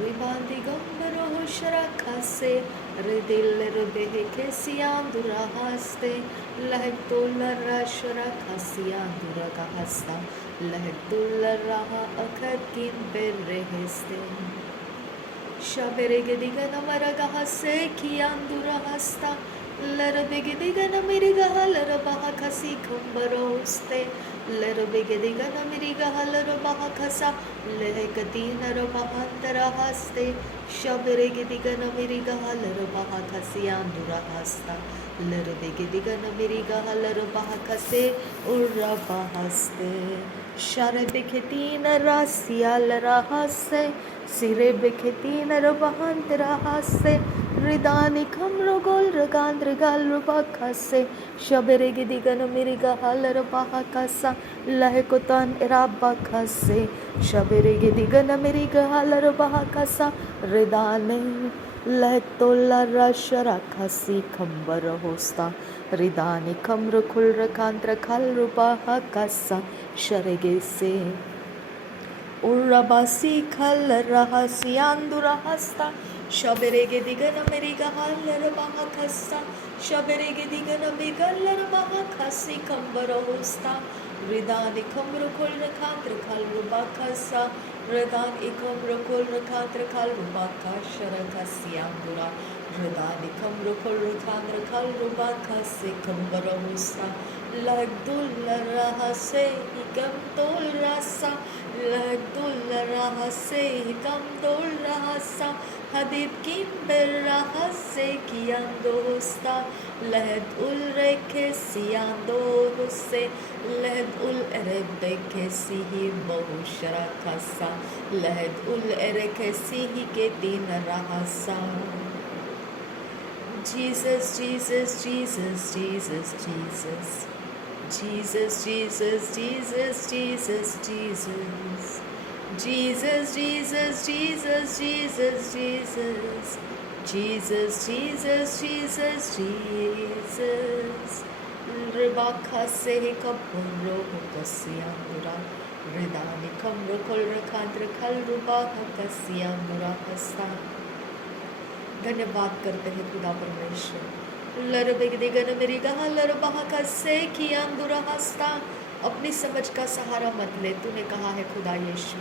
Ribandigambaro sharakase, redille rubehe kesiandurahaste, lahektulla sharakasianduragahasta, lahektulla raha akakim berreheste. Shaberegediga namaragahase kiandurahasta, Larabegediga namirigaha larabaha kasi kumbaroste, Larabegediga namirigaha larabaha kasa, Lehekatina rabahandarahaste, Shaberegediga namirigaha larabaha kasi andurahasta, Larabegediga namirigaha larabaha kase urabahaste. Sharebeketina rasia larahaste, Sirebeketina rabahantarahaste, Ridani kamrogol ragandrigal rubakase, Shaberegedigan miriga halarabahakasa, Lahekotan erabakase, Shaberegedigan miriga halarabahakasa, Ridane, Lehtola rasharakasi kambarahosta, Ridani kamrokul rakantra kalrubahakasa, Sharegese. Urabasi kalrahasi andurahasta, Shaberege digana meriga halarabahakasa, Shaberege digana megalarabahakasi kambarahosta, Ridan ikamrukul rakandra kalrubakasa, Ridan ikamrukul rakandra kalrubaka sharakasi andura, Ridan ikamrukul rakandra kalrubakasi kambarahosta, Lagdulla rahase ikamtul rasa, Lagdulla rahase ikamtul rahasa, Hadib kimber rahase kiandosta, Led ul reke siandose, Led ul erebeke sihi bohushara kasa, Led ul ereke sihi ketina rahasa. Jesus, Jesus, Jesus, Jesus, Jesus. Jesus, Jesus, Jesus, Jesus, Jesus. Jesus, Jesus, Jesus, Jesus, Jesus. Jesus, Jesus, Jesus, Jesus. Rebecca se kapuro kasiandura. Redani kamro kol rakandra kal rubaha kasiandura hasta. धन्यवाद करते हैं खुदा परमेश्वर। लरबेगदिगन मेरिगहा लरबहा का से कियांदुरहस्ता, अपनी समझ का सहारा मत ले, तूने कहा है खुदा यीशु।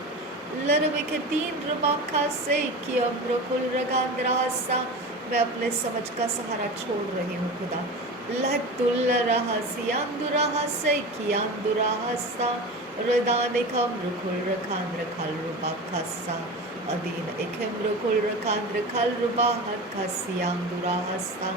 लरबेके तीन रबाखा से कियम्रकुल रगांद्रहस्ता, मैं अपने समझ का सहारा छोड़ रही हूँ खुदा। लहतुल रहसियांदुरहा से कियांदुरहस्ता, रदानिकम रुकुल रखांद्र खल रुबाखस्ता, Adin ekemrokul rakandra kalrubahat kasiyang durahasang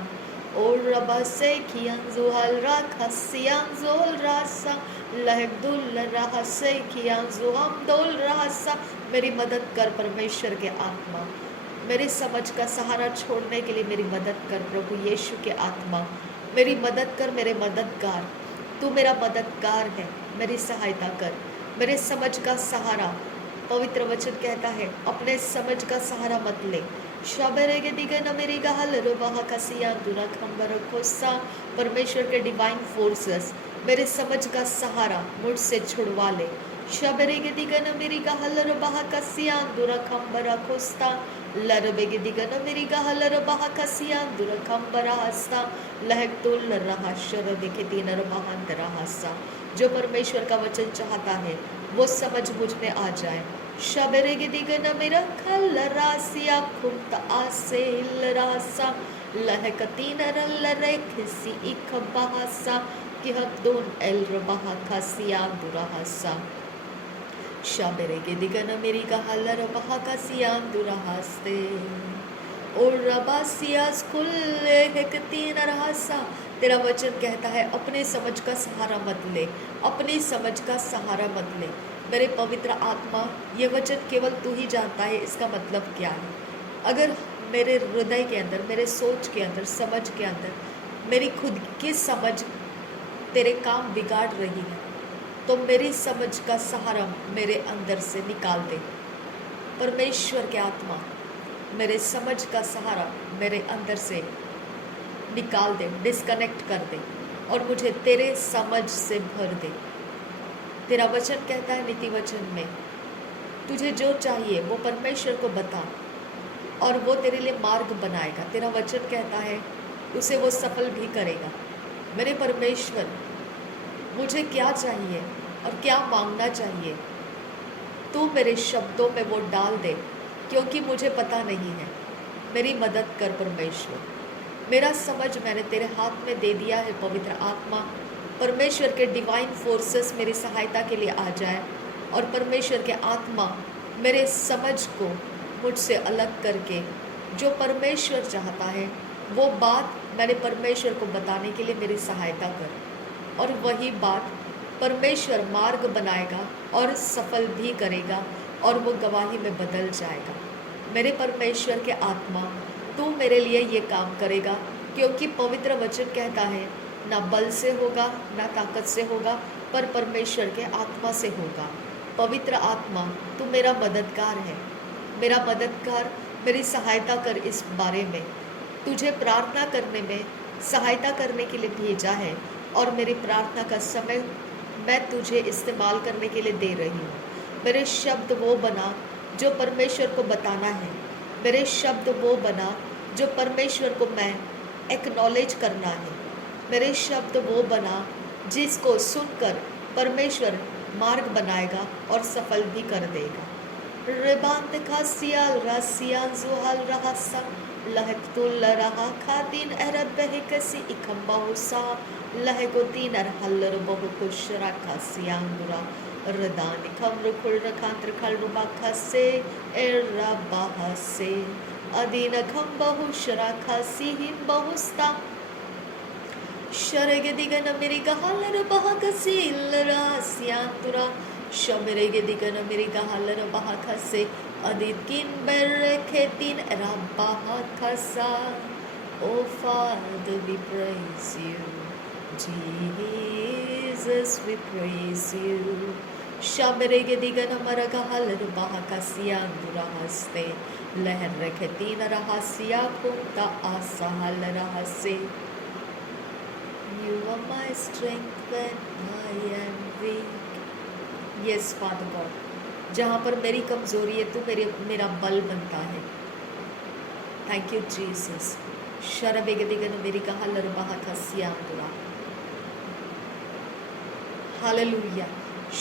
or rabase kiyan zuhal rakasiyang zol rasa lahegdul rahase kiyan zuham dol rahasa. मेरी मदद कर परमेश्वर के आत्मा, मेरी समझ का सहारा छोड़ने के लिए मेरी मदद कर प्रभु यीशु के आत्मा, मेरी मदद कर मेरे मददगार, तू मेरा मददगार है, मेरी सहायता कर, मेरे समझ का सहारा। पवित्र वचन कहता है अपने समझ का सहारा मत ले। परमेश्वर के डिवाइन फोर्सेस मेरे समझ का सहारा मुझसे छुड़वा ले। जो परमेश्वर का वचन चाहता है वो समझ मुझ में आ जाए। शबरेगिदिगन मेरा खल रासिया खुमत आसे लरासा लहकतीन रल्लरे खिसी इखबासा कि हब्दोन एल रबाहा खासिया दुराहासा। शबरेगिदिगन मेरी कहल रबाहा खासिया दुराहास्ते और रबासियास कुल्ले हेकतीन रहासा। तेरा वचन कहता है अपने समझ का सहारा मत ले, अपनी समझ का सहारा मत ले। मेरे पवित्र आत्मा, ये वचन केवल तू ही जानता है इसका मतलब क्या है। अगर मेरे हृदय के अंदर, मेरे सोच के अंदर, समझ के अंदर मेरी खुद की समझ तेरे काम बिगाड़ रही है तो मेरी समझ का सहारा मेरे अंदर से निकाल दे। परमेश्वर के आत्मा मेरे समझ का सहारा मेरे अंदर से निकाल दे, डिस्कनेक्ट कर दे और मुझे तेरे समझ से भर दे। तेरा वचन कहता है नीति वचन में, तुझे जो चाहिए वो परमेश्वर को बता, और वो तेरे लिए मार्ग बनाएगा। तेरा वचन कहता है उसे वो सफल भी करेगा। मेरे परमेश्वर, मुझे क्या चाहिए और क्या मांगना चाहिए, तू मेरे शब्दों में वो डाल दे, क्योंकि मुझे पता नहीं है। मेरी मदद कर परमेश्वर। मेरा समझ मैंने तेरे हाथ में दे दिया है। पवित्र आत्मा, परमेश्वर के डिवाइन फोर्सेस मेरी सहायता के लिए आ जाए और परमेश्वर के आत्मा मेरे समझ को मुझसे अलग करके जो परमेश्वर चाहता है वो बात मैंने परमेश्वर को बताने के लिए मेरी सहायता कर, और वही बात परमेश्वर मार्ग बनाएगा और सफल भी करेगा और वो गवाही में बदल जाएगा। मेरे परमेश्वर के आत्मा, तू मेरे लिए ये काम करेगा, क्योंकि पवित्र वचन कहता है ना बल से होगा ना ताकत से होगा, पर परमेश्वर के आत्मा से होगा। पवित्र आत्मा, तू मेरा मददगार है। मेरा मददगार, मेरी सहायता कर इस बारे में। तुझे प्रार्थना करने में सहायता करने के लिए भेजा है और मेरी प्रार्थना का समय मैं तुझे इस्तेमाल करने के लिए दे रही हूँ। मेरे शब्द वो बना जो परमेश्वर को बताना है। मेरे शब्द वो बना जो परमेश्वर को मैं एक्नॉलेज करना है। मेरे शब्द वो बना जिसको सुनकर परमेश्वर मार्ग बनाएगा और सफल भी कर देगा। रेबांत खासियाल रासियान जुहाल रहसा लहकतुल रहा खातिन अरब बहकसी इखम्बाहुसा लहगोतीन अरहल्लर बहु कुशरा खासियांगुरा रदान खम्र खुल रखांत्र खल रुबा खासे एरा बाहसे अदीन खम्बाहु शरा खासी हिम बहुस्ता शरगे दिगन मेरी गहालर बहकसी लरासियांतुरा शमरेगे दिगन मेरी गहालर बहकसे Aditkin bereketin rabahakasa. Oh Father, we praise you. Jesus, we praise you. Shamerege digana maragahal bahakasiya durahaste. Leher reketin rahasya kunta asahal rahaste. You are my strength when I am weak. Yes, Father God. जहाँ पर मेरी कमज़ोरी है तू मेरा बल बनता है। Thank you Jesus. शरबेगदिगन मेरी कहा लरबाहा का सियांदुरा। हालेलुया।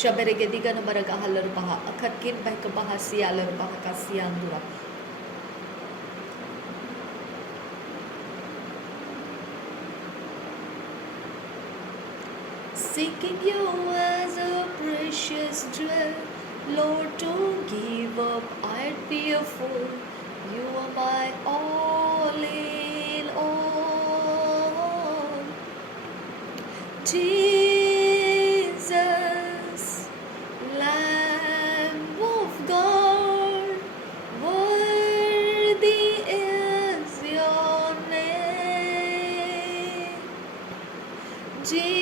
शबरेगदिगन मरगा लरबाहा अखकिन बहक बहा सिया लरबाहा का सियांदुरा। Seeking you as a precious jewel, Lord, to give up I'd be a fool. You are my all in all. Jesus, Lamb of God, worthy is your name. Jesus,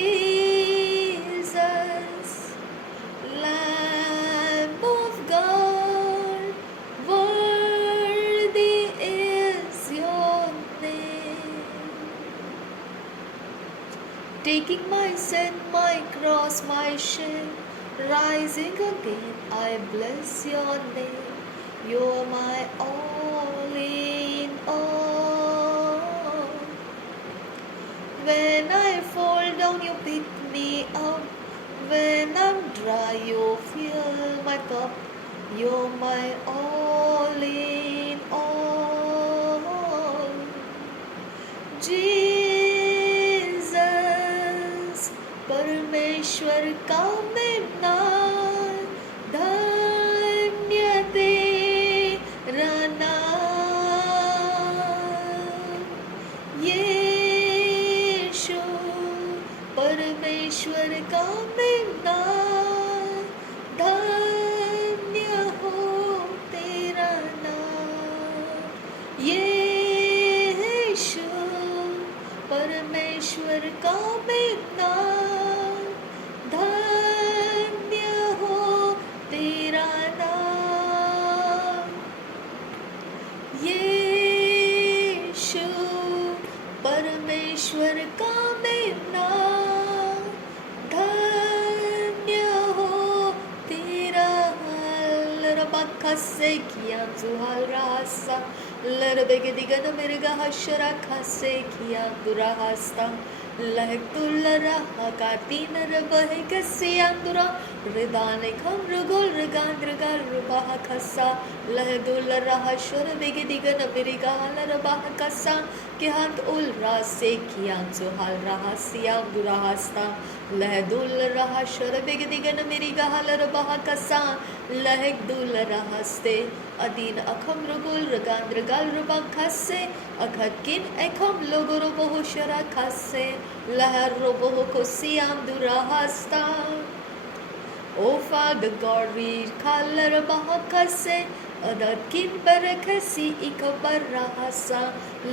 Lamb of God, worthy is your name. Taking my sin, my cross, my shame, rising again, I bless your name. You're my all in all. When I fall down, you pick me up. When I'm dry, you fill my cup. You're my all in all. Jesus, परमेश्वर का मैं नाम, धन्य तेरा नाम। यीशु, परमेश्वर का मैं नाम, धन्य हो तेरा नाम। यीशु, परमेश्वर का मैं नाम, धन्य हो तेरा नाम। यीशु, परमेश्वर का मैं नाम, धन्य हो तेरा रबा खसे किया जुहाल रहा durahasa larbegedigan mirgaha sharaka se kiya durahasta lahtullaraha katina rabahikasiyandura ridane kamrugul rigandrigal rubaha kasa lahdullaraha sharbegedigan mirgaha rabaha kasa kihat ulra se kiyan suhal rahasya durahasta lahdull raha sharbegedigan mirgaha rabaha kasa lahdull rahaste adin akham rugul rigandrigal rubaha kase akhakin ekham logoro bohu shara kase lahar robohu kosiyam durahasta. O Father God, read color bahakase adakin barakasi ikabarahasa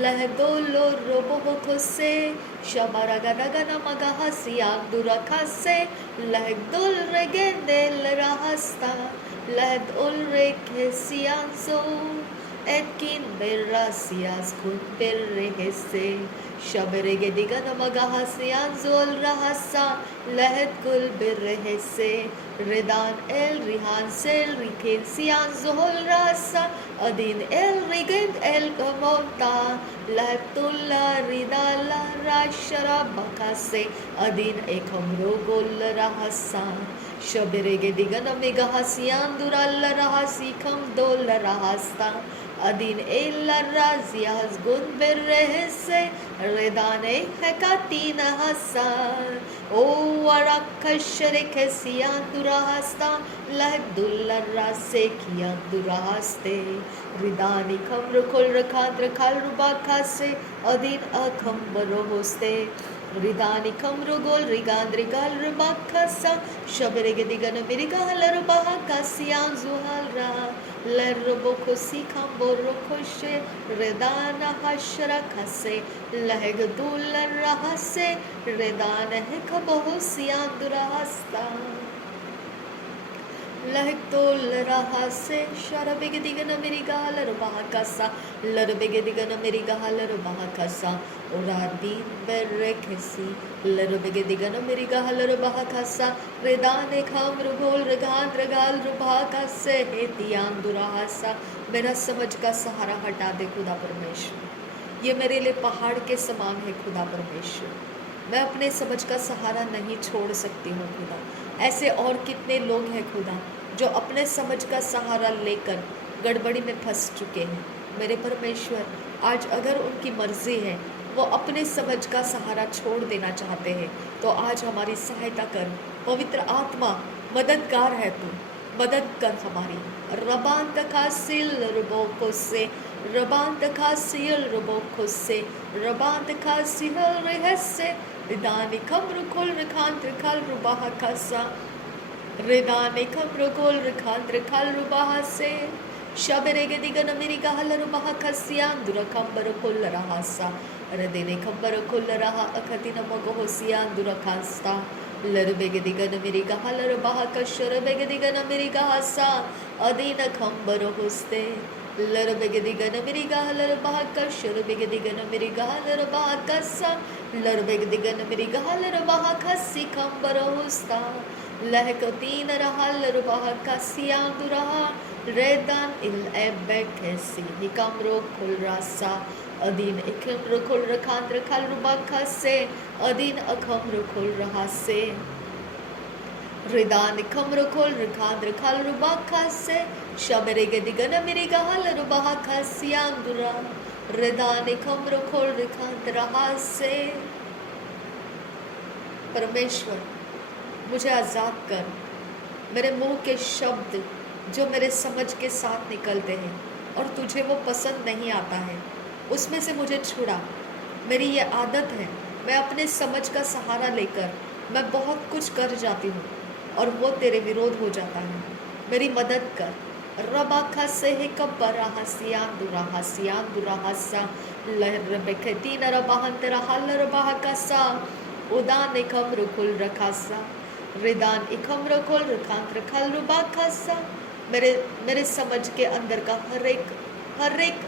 lahdolo roboho kose shabaragana magahasi abdurakase lahdol regendel rahasta lahdol rekesianso etkin berasias kun berrehese shaberegedigan magahasian zol rahasa lahd kul berrehese Redan el rihan sel rikin sian zohol rasa adin el rigend el kamonta lahtulla ridala rashara bakase adin ekamro gol rahasa shabirege digana megahasian duralla rahasi kam dol rahasta adin ella razias gun berrehse redane hekatina hasan o arakashre kesiyan durahasta lahdulla rase kiyan durahaste ridani kamru kol rakandra kalrubakase adin akambaro hoste ridani kamru gol rigandri galrubakasa shabirege digana mirigalar bahakasiyan zuhalra Lerrobo si kamboro koshe redana hashra kase lahegdula rahase redana hekaboho siandurahasta lahegdul rahase sharabegdigana mirigalar bahakasa larbegdigana mirigalar bahakasa uradin berrekesi larbegdigana mirigalar bahakasa redane khamrugol regandrgal rubhakase hetiyan durahasa मेरा समझ का सहारा हटा दे खुदा परमेश्वर ये मेरे लिए पहाड़ के समान है खुदा परमेश्वर मैं अपने समझ का सहारा नहीं छोड़ सकती हूँ खुदा ऐसे और कितने लोग हैं खुदा जो अपने समझ का सहारा लेकर गड़बड़ी में फंस चुके हैं मेरे परमेश्वर आज अगर उनकी मर्जी है वो अपने समझ का सहारा छोड़ देना चाहते हैं तो आज हमारी सहायता कर पवित्र आत्मा मददगार है तू मदद कर हमारी रबांत खासिल रबोको से रबांत खासिल रबोको से रबांत खासिल रहस्य रिदानी कम्र कुल रखांत रखल रुबाह कसा रिदानी कम्र कुल रखांत रखल रुबाह से शबरेगे दिगन मेरी गहल रुबाह कसियान दुरकम्बर कुल रहासा रदेने कम्बर कुल रहा अखतिन मगो सियान दुरखास्ता लरबेगदिगन मेरी गहलर बाहकशर बेगदिगन मेरी गहसा अदीन खंबर होस्ते लरबेगदिगन मेरी गहलर बाहकशर बेगदिगन मेरी गहलर बाहकसा लरबेगदिगन मेरी गहलर बाहकसी खंबर होस्ता लहकतीन रहलर बाहकसिया दुरहा रेदान इल एबेकसी हिकमरो कुलरासा अदीन इखम रुखुल रखांत रखल रुबाखा से अदीन अखम रुखुल रहा से रिदान इखम रुखुल रखांत रखल रुबाखा से शबरेगे दिगन मेरी गहल रुबाखा सियांदुरा रिदान इखम रुखुल रखांत रहा से परमेश्वर मुझे आज़ाद कर मेरे मुंह के शब्द जो मेरे समझ के साथ निकलते हैं और तुझे वो पसंद नहीं आता है उसमें से मुझे छुड़ा मेरी ये आदत है मैं अपने समझ का सहारा लेकर मैं बहुत कुछ कर जाती हूँ और वो तेरे विरोध हो जाता है मेरी मदद कर रबाखा से है कब्बरा हसियान दुराहसा लहर बेखती न रबाहन तेरा हल रबाह कसा उदान इखम रुकुल रखासा रिदान इखम रुकुल रखांत रखल रुबाखसा मेरे समझ के अंदर का हर एक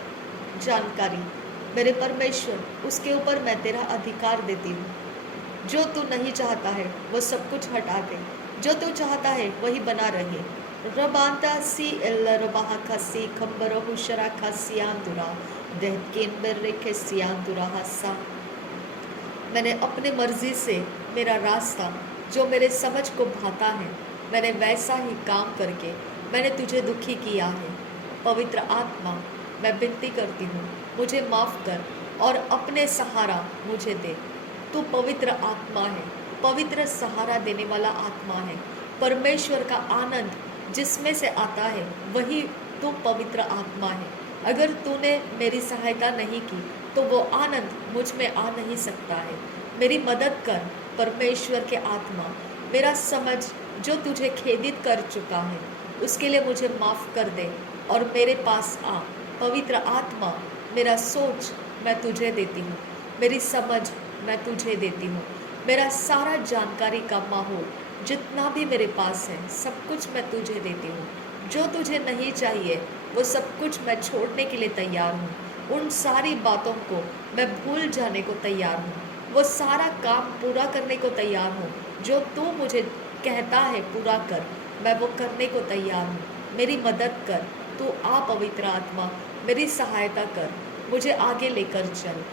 जानकारी मेरे परमेश्वर उसके ऊपर मैं तेरा अधिकार देती हूँ जो तू नहीं चाहता है वो सब कुछ हटा दे जो तू चाहता है वही बना रहे Rabanta si ellerabahakasi kambarahushara dehkin berreke siandura hasa. मैंने अपने मर्जी से मेरा रास्ता जो मेरे समझ को भाता है, मैंने वैसा ही काम करके मैंने तुझे दुखी किया है। पवित्र आत्मा, मैं विनती करती हूँ, मुझे माफ़ कर और अपने सहारा मुझे दे। तू पवित्र आत्मा है, पवित्र सहारा देने वाला आत्मा है। परमेश्वर का आनंद जिसमें से आता है वही तू पवित्र आत्मा है। अगर तूने मेरी सहायता नहीं की तो वो आनंद मुझ में आ नहीं सकता है। मेरी मदद कर परमेश्वर के आत्मा। मेरा समझ जो तुझे खेदित कर चुका है उसके लिए मुझे माफ़ कर दे और मेरे पास आ। पवित्र आत्मा, मेरा सोच मैं तुझे देती हूँ, मेरी समझ मैं तुझे देती हूँ, मेरा सारा जानकारी का माहौल जितना भी मेरे पास है सब कुछ मैं तुझे देती हूँ। जो तुझे नहीं चाहिए वो सब कुछ मैं छोड़ने के लिए तैयार हूँ। उन सारी बातों को मैं भूल जाने को तैयार हूँ। वो सारा काम पूरा करने को तैयार हूँ जो तू मुझे कहता है पूरा कर, मैं वो करने को तैयार हूँ। मेरी मदद कर, तू आ पवित्र आत्मा, मेरी सहायता कर, मुझे आगे लेकर चल।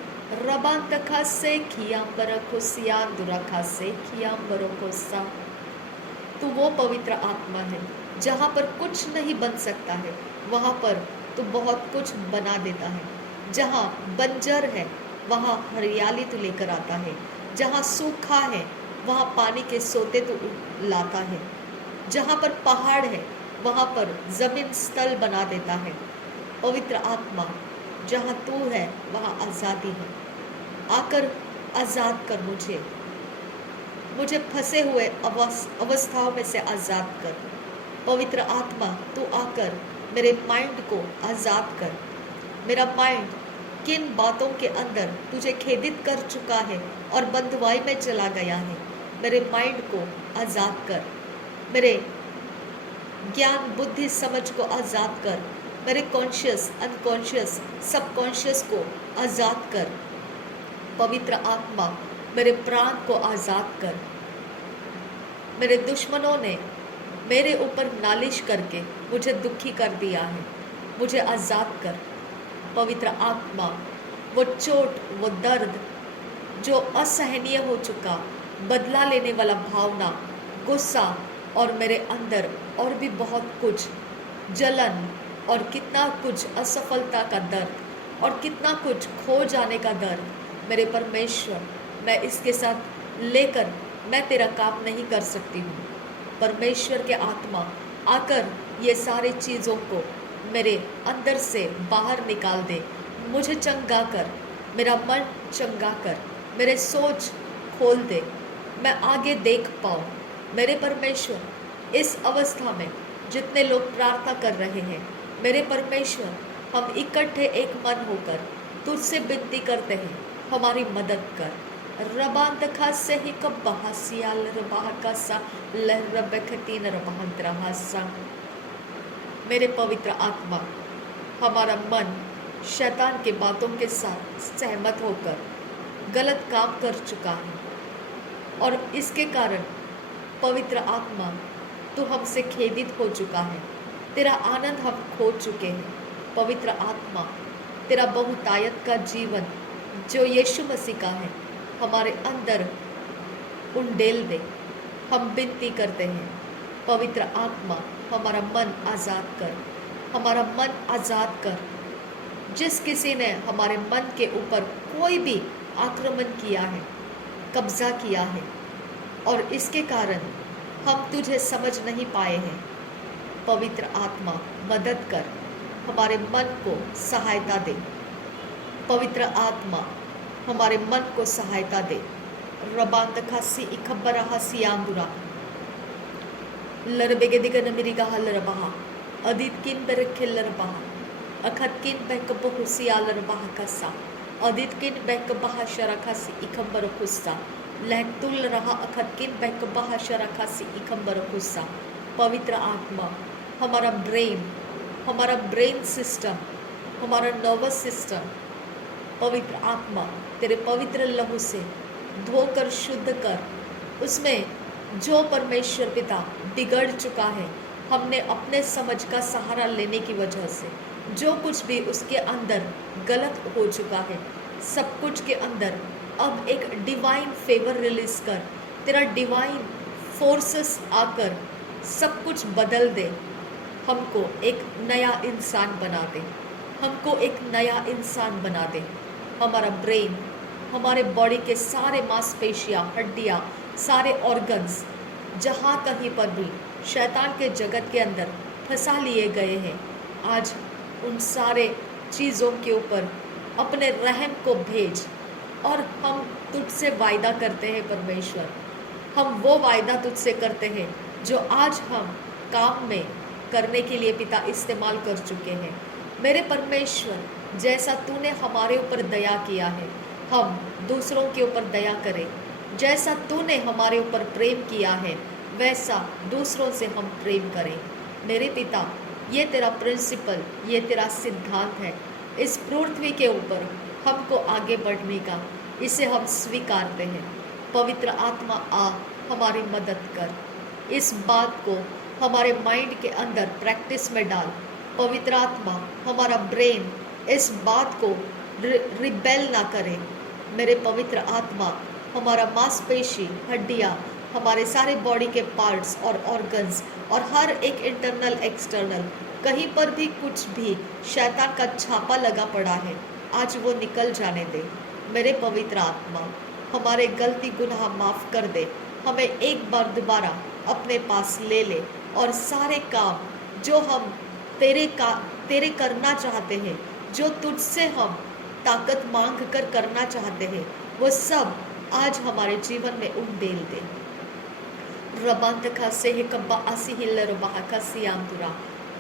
रबांतखा से खियाम्बर खुशिया दुराखा से खियाम्बरों को सा। तो वो पवित्र आत्मा है जहाँ पर कुछ नहीं बन सकता है वहाँ पर तो बहुत कुछ बना देता है। जहाँ बंजर है वहाँ हरियाली तो लेकर आता है। जहाँ सूखा है वहाँ पानी के सोते तो लाता है। जहाँ पर पहाड़ है वहाँ पर जमीन स्थल बना देता है। पवित्र आत्मा, जहाँ तू है वहाँ आज़ादी है। आकर आज़ाद कर मुझे फंसे हुए अवस्थाओं में से आज़ाद कर। पवित्र आत्मा, तू आकर मेरे माइंड को आज़ाद कर। मेरा माइंड किन बातों के अंदर तुझे खेदित कर चुका है और बंधुआई में चला गया है, मेरे माइंड को आज़ाद कर। मेरे ज्ञान बुद्धि समझ को आज़ाद कर। मेरे कॉन्शियस अनकॉन्शियस सबकॉन्शियस को आज़ाद कर। पवित्र आत्मा, मेरे प्राण को आज़ाद कर। मेरे दुश्मनों ने मेरे ऊपर नालिश करके मुझे दुखी कर दिया है, मुझे आज़ाद कर। पवित्र आत्मा, वो चोट, वो दर्द जो असहनीय हो चुका, बदला लेने वाला भावना, गुस्सा और मेरे अंदर और भी बहुत कुछ जलन और कितना कुछ असफलता का दर्द और कितना कुछ खो जाने का दर्द, मेरे परमेश्वर, मैं इसके साथ लेकर मैं तेरा काम नहीं कर सकती हूँ। परमेश्वर के आत्मा आकर ये सारी चीज़ों को मेरे अंदर से बाहर निकाल दे। मुझे चंगा कर, मेरा मन चंगा कर, मेरे सोच खोल दे, मैं आगे देख पाऊँ। मेरे परमेश्वर, इस अवस्था में जितने लोग प्रार्थना कर रहे हैं, मेरे परमेश्वर, हम इकट्ठे एक मन होकर तुझसे विनती करते हैं, हमारी मदद कर। रबांत खासे ही कब बहासिया लरबाहकासा लरबखतीन रबांतरहासा। मेरे पवित्र आत्मा, हमारा मन शैतान के बातों के साथ सहमत होकर गलत काम कर चुका है और इसके कारण पवित्र आत्मा तू हमसे खेदित हो चुका है। तेरा आनंद हम खो चुके हैं। पवित्र आत्मा, तेरा बहुतायत का जीवन जो यीशु मसीह का है हमारे अंदर उंडेल दे। हम विनती करते हैं, पवित्र आत्मा, हमारा मन आज़ाद कर, हमारा मन आज़ाद कर। जिस किसी ने हमारे मन के ऊपर कोई भी आक्रमण किया है, कब्जा किया है और इसके कारण हम तुझे समझ नहीं पाए हैं, पवित्र आत्मा मदद कर, हमारे मन को सहायता दे। पवित्र आत्मा हमारे मन को सहायता दे। रबांत खासी इखब्बरा हसी आंदुरा लरबेगे दिगन मिरिगा हलरबहा अदित किन बेरखे लरबहा अखत किन बेक बहुसी आलरबहा कसा अदित किन बेक बहा शरखासी इखब्बर खुस्सा लहतुल रहा अखत किन बेक बहा शरखासी इखब्बर खुस्सा। पवित्र आत्मा, हमारा ब्रेन सिस्टम, हमारा नर्वस सिस्टम, पवित्र आत्मा तेरे पवित्र लहू से धोकर शुद्ध कर। उसमें जो परमेश्वर पिता बिगड़ चुका है हमने अपने समझ का सहारा लेने की वजह से जो कुछ भी उसके अंदर गलत हो चुका है, सब कुछ के अंदर अब एक डिवाइन फेवर रिलीज कर, तेरा डिवाइन फोर्सेस आकर सब कुछ बदल दे, हमको एक नया इंसान बना दे, हमको एक नया इंसान बना दे। हमारा ब्रेन, हमारे बॉडी के सारे मांसपेशियाँ, हड्डियाँ, सारे ऑर्गन्स जहाँ कहीं पर भी शैतान के जगत के अंदर फंसा लिए गए हैं, आज उन सारे चीज़ों के ऊपर अपने रहम को भेज। और हम तुझसे वायदा करते हैं परमेश्वर, हम वो वायदा तुझसे करते हैं जो आज हम काम में करने के लिए पिता इस्तेमाल कर चुके हैं। मेरे परमेश्वर, जैसा तूने हमारे ऊपर दया किया है, हम दूसरों के ऊपर दया करें। जैसा तूने हमारे ऊपर प्रेम किया है, वैसा दूसरों से हम प्रेम करें। मेरे पिता, ये तेरा प्रिंसिपल, ये तेरा सिद्धांत है इस पृथ्वी के ऊपर हमको आगे बढ़ने का, इसे हम स्वीकारते हैं। पवित्र आत्मा आ, हमारी मदद कर, इस बात को हमारे माइंड के अंदर प्रैक्टिस में डाल। पवित्र आत्मा, हमारा ब्रेन इस बात को रिबेल ना करे। मेरे पवित्र आत्मा, हमारा मांसपेशी, हड्डियाँ, हमारे सारे बॉडी के पार्ट्स और ऑर्गन्स और हर एक इंटरनल एक्सटर्नल, कहीं पर भी कुछ भी शैतान का छापा लगा पड़ा है, आज वो निकल जाने दे। मेरे पवित्र आत्मा, हमारे गलती गुनाह माफ़ कर दे, हमें एक बार दोबारा अपने पास ले ले और सारे काम जो हम तेरे करना चाहते हैं, जो तुझसे हम ताकत मांग कर करना चाहते हैं, वो सब आज हमारे जीवन में उंडेल दे। रबांत खासे हे कब्बा आसी हिल्ला रबाहा खासी आंतुरा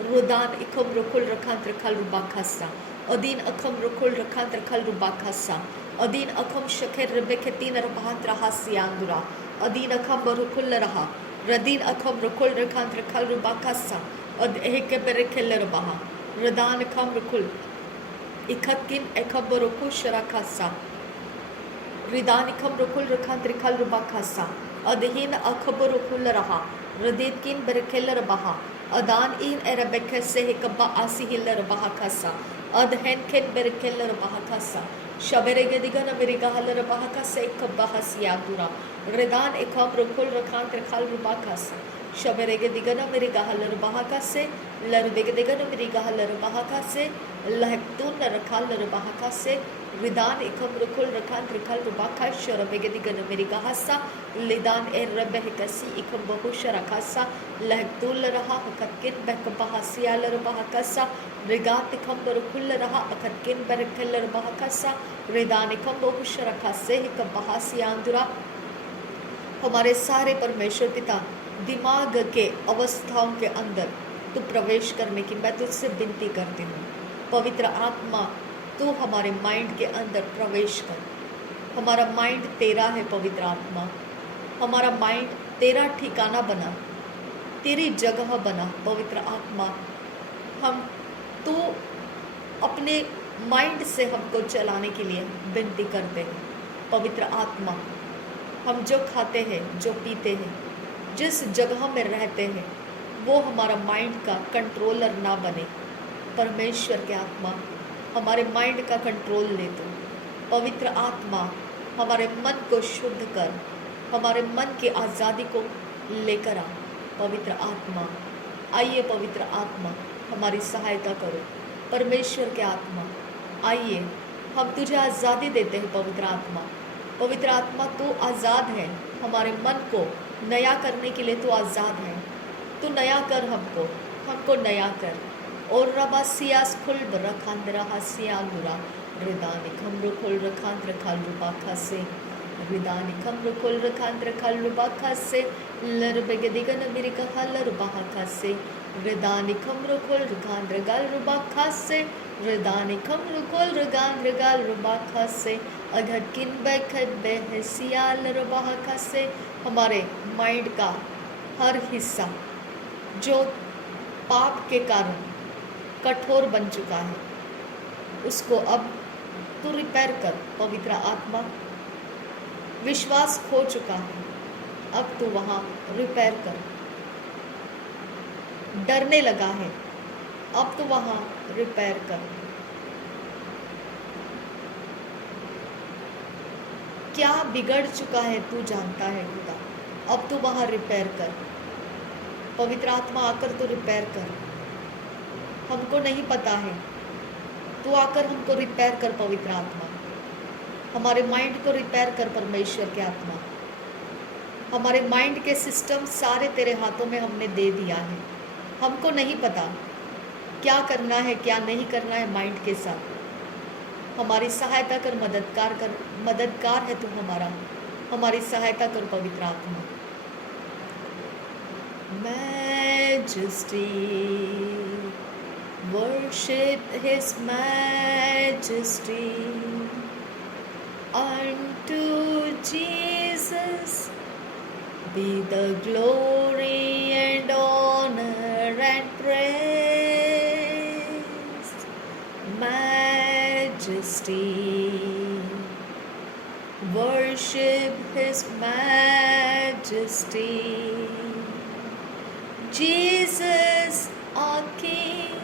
रुदान इखम रुकुल रखांत रखल रुबा खासा अदीन अखम रुकुल रखांत रखल रुबा खासा अदीन अखम शखेर रबे के तीन रबाहात रहासी आंतुरा अदीन अखम बरुकुल रहा रदीन अखम रुकुल रखांत रखल रुबा खासा अद एह के बेरे खेल रबाहा रदान अखम रुकुल इखकिन एखम बरुकुल शरा खासा रिदान इखम रुकुल रखांत रखल रुबा खासा अदहीन अखबर रुकुल रहा रदीत किन बरखेल रबाहा अदान इन एरबेखे से हे कब्बा आसी हिल रबाहा खासा अदहन खेन बरखेल रबाहा खासा शबेरे गदिगन मेरिगा हल रबाहा खासा एक कब्बा हसिया दुरा रिदान इखम रुकुल रखांत रखल रुबा खासा शबेरे गदिगन मेरिगा हल रबाहा खासे लरबे गदिगन मेरिगा हल रबाहा खासे लहक्तून रखाल रबाहा खासे रिदान इखम रुकुल रखांत रखल रुबा खास शरबे गदिगन मेरिगा हसा लिदान एर रबे कसी इखम बहुश रखासा लहक्तूल रहा हककिन बहकबा हसिया रबाहा खासा रिगात इखम रुकुल रहा अककिन बरखल रबाहा खासा रिदान इखम बहुश रखासे हिकबा हसिया अंदुरा। हमारे सारे परमेश्वर पिता, दिमाग के अवस्थाओं के अंदर तू प्रवेश करने की मैं तुझसे विनती करती हूँ। पवित्र आत्मा, तू हमारे माइंड के अंदर प्रवेश कर। हमारा माइंड तेरा है पवित्र आत्मा, हमारा माइंड तेरा ठिकाना बना, तेरी जगह बना पवित्र आत्मा। हम तू अपने माइंड से हमको चलाने के लिए विनती करते हैं। पवित्र आत्मा, हम जो खाते हैं, जो पीते हैं, जिस जगह में रहते हैं, वो हमारा माइंड का कंट्रोलर ना बने। परमेश्वर के आत्मा, हमारे माइंड का कंट्रोल ले तू। पवित्र आत्मा, हमारे मन को शुद्ध कर, हमारे मन की आज़ादी को लेकर आ। पवित्र आत्मा आइए, पवित्र आत्मा हमारी सहायता करो। परमेश्वर के आत्मा आइए, हम तुझे आज़ादी देते हैं। पवित्र आत्मा, पवित्र आत्मा तू आज़ाद है, हमारे मन को नया करने के लिए तू आज़ाद है। तू नया कर हमको नया कर। और रबासियास खुल रखांद्रा हसिया गुरा रिदानिकम रुकुल रखांद्र खाल रुबाखा से रिदानिकम रुकुल रखांद्र खाल रुबाखा से लरबेगदिगन मिरिका हल रुबाखा से रिदानिकम रुकुल रखांद्र गाल रुबाखा से रिदानिकम रुकुल रगांद्र गाल रुबाखा से अगर किन बैखत बेहसियाल रुबाखा से। हमारे माइंड का हर हिस्सा जो पाप के कारण कठोर बन चुका है, उसको अब तू रिपेयर कर। पवित्र आत्मा, विश्वास खो चुका है, अब तू वहाँ रिपेयर कर। डरने लगा है, अब तो वहाँ रिपेयर कर। क्या बिगड़ चुका है तू जानता है खुदा, अब तो वहाँ रिपेयर कर। पवित्र आत्मा आकर तो रिपेयर कर। हमको नहीं पता है, तू आकर हमको रिपेयर कर पवित्र आत्मा। हमारे माइंड को रिपेयर कर परमेश्वर के आत्मा। हमारे माइंड के सिस्टम सारे तेरे हाथों में हमने दे दिया है। हमको नहीं पता क्या करना है क्या नहीं करना है माइंड के साथ। हमारी सहायता कर, मददगार है तू हमारा। हमारी सहायता कर पवित्र आत्मा। Majesty, worship his majesty. Unto Jesus be the glory and honor and praise. Majesty, worship his majesty. Jesus our King.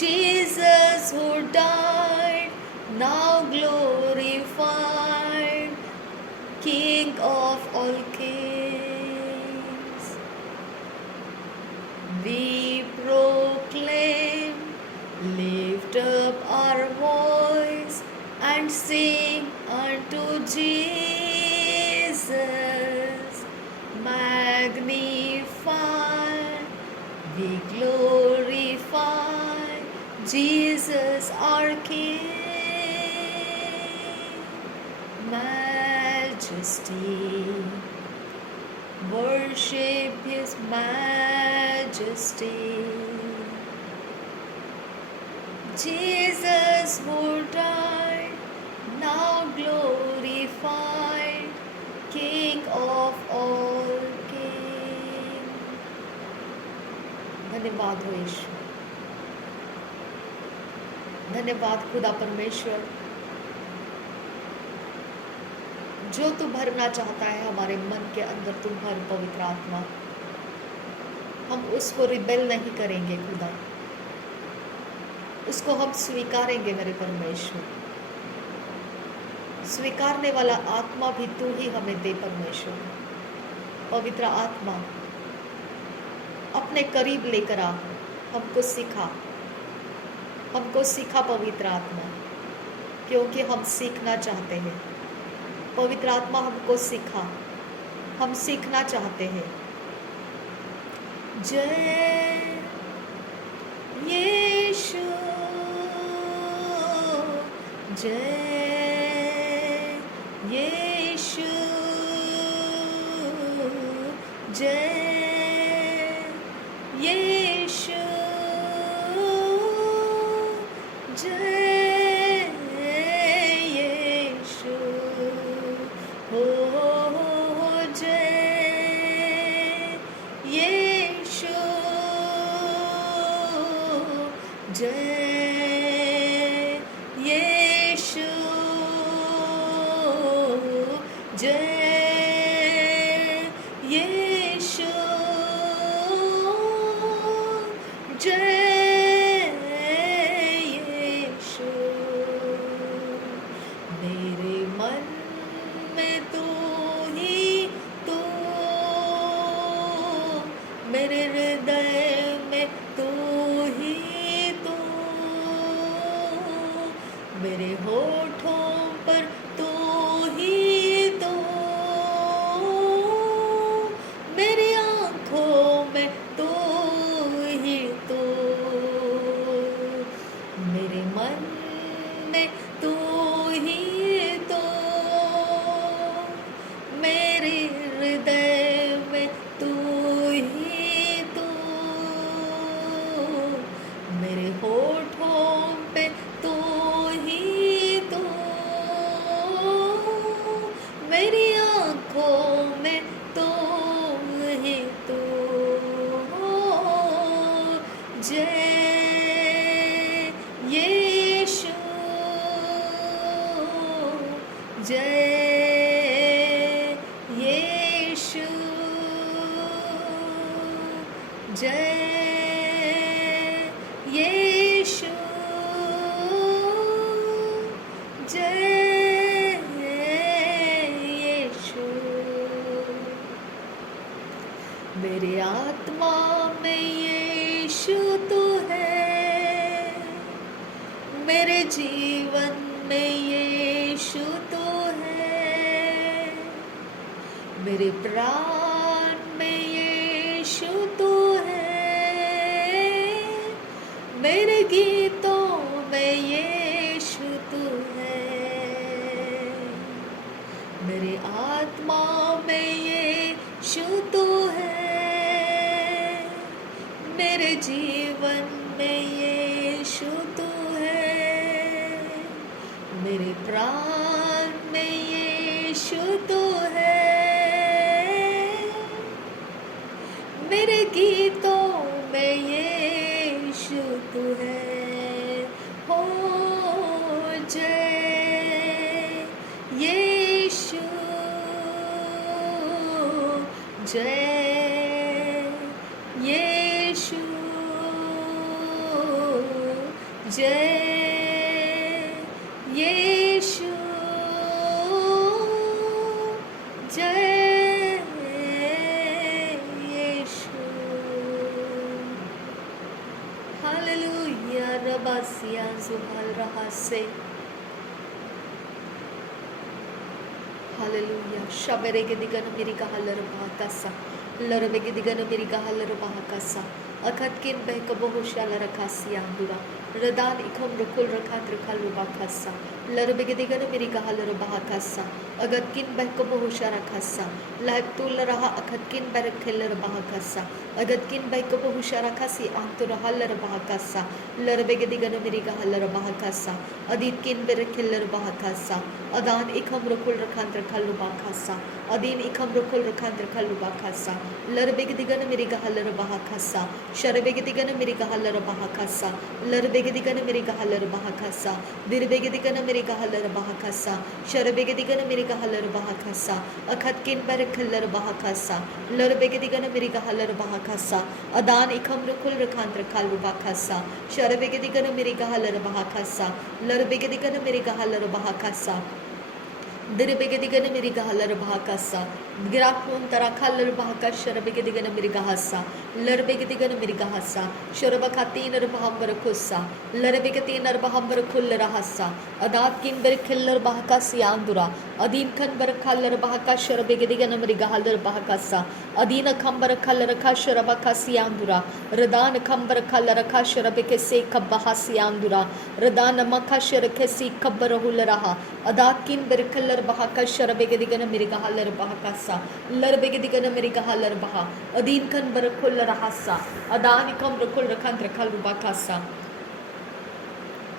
Jesus who died, now glorified, King of all kings. We proclaim, lift up our voice and sing unto Jesus. Magnify, we glorify Jesus our King. Majesty, worship his majesty. Jesus who died, now glorified, King of all kings. धन्यवाद हो यीशु, धन्यवाद खुदा परमेश्वर। जो तू भरना चाहता है हमारे मन के अंदर, तू भर पवित्र आत्मा। हम उसको रिबेल नहीं करेंगे खुदा, उसको हम स्वीकारेंगे मेरे परमेश्वर। स्वीकारने वाला आत्मा भी तू ही हमें दे परमेश्वर। पवित्र आत्मा अपने करीब लेकर आ, हमको सिखा पवित्र आत्मा, क्योंकि हम सीखना चाहते हैं। पवित्र आत्मा हमको सिखा, हम सीखना चाहते हैं। जय यीशु, जय यीशु, जय यीशु, जय यीशु, हो जय यीशु, जय यीशु, जय यीशु, जय यीशु। मेरे मन में तू ही तू, मेरे हृदय में तू ही तू, मेरे होठों पर तू ही तू, मेरी आँखों में तू ही तू, मेरे मन में तू ही तू, मेरे हृदय में तू ही तू, मेरे होठों पे तू ही तू, मेरी आँखों में तू ही तू। जय यीशु, जय जय यीशु, जय यीशु। मेरे आत्मा में यीशु तू है, मेरे जीवन में यीशु तू है, मेरे प्राण में यीशु तू है, मेरे गीतों में यीशु तू है, मेरे आत्मा में यीशु तू है, मेरे जीवन में यीशु तू है, मेरे प्राण में यीशु तू है, मेरे गीतों में यीशु तू है। हो जय यीशु, जय यीशु, जय यीशु, जय यीशु। हालेलुया। रबासिया जुबाल रहा से हालेलुया। शबरे के दिगन मेरी का हलर भाकासा, लरबे के दिगन मेरी का हलर भाकासा, अखत किन बह कबो होशाला रखासिया दुरा, रदान इखम रुकुल रखात रखल रुबाकासा, लरबे के दिगन मेरी का हलर भाकासा, अगत किन बह कबो होशा रखासा, लाइक तुल रहा अखत किन बर खेलर भाकासा, अगत किन बह कबो होशा रखासी आंतुर हलर भाकासा, लरबे के दिगन मेरी का हलर भाकासा, अदीत किन बर खेलर भाकासा, अदान इखम रुकुल रखात रखल रुबाकासा, अदीन इखम रुकुल रखात रखल रुबाकासा, लरबे के दिगन मेरी का हलर भाकासा, शरबे के दिगन मेरी का हलर भाकासा, लरबे के दिगन मेरी का हलर भाकासा, दिरबे के दिगन मेरी का हलर भाकासा, शरबे के दिगन मेरी का हलर भाकासा, अखत किन बर खलर भाकासा, लरबे के दिगन मेरी का हलर भाकासा, अदान इखम रुकुल रखात रखल रुबाकासा, शरबे के दिगन मेरी का हलर भाकासा, लरबे के दिगन मेरी का हलर भाकासा, दिरबे के दिगन मेरी का हलर भाकासा, गिरापून तरा खलर भाका, शरबे के दिगन मेरी का हसा, लरबे के दिगन मेरी का हसा, शरब का तीन बहम्बर खुस्सा, लरबे के तीन बहम्बर खुल रहसा, अदात किन बर खिल्लर भाका सियांदुरा, अदीन खन बर खलर भाका, शरबे के दिगन मेरी का हलर भाकासा, अदीन खंबर खलर खा शरब का सियांदुरा, रदान खंबर खलर खा शरबे के से खब्बा सियांदुरा, रदान मखा शर के सी खबर हुल रहा, अदात किन बर खलर बहा शरबे के दिगन मेरी का हलर बहाकासा, लरबे के दिगन मेरी का हलर बहा, अदीन खन बर खुल रहसा, अदान कम रखुल रखंत रखल रुबाकासा,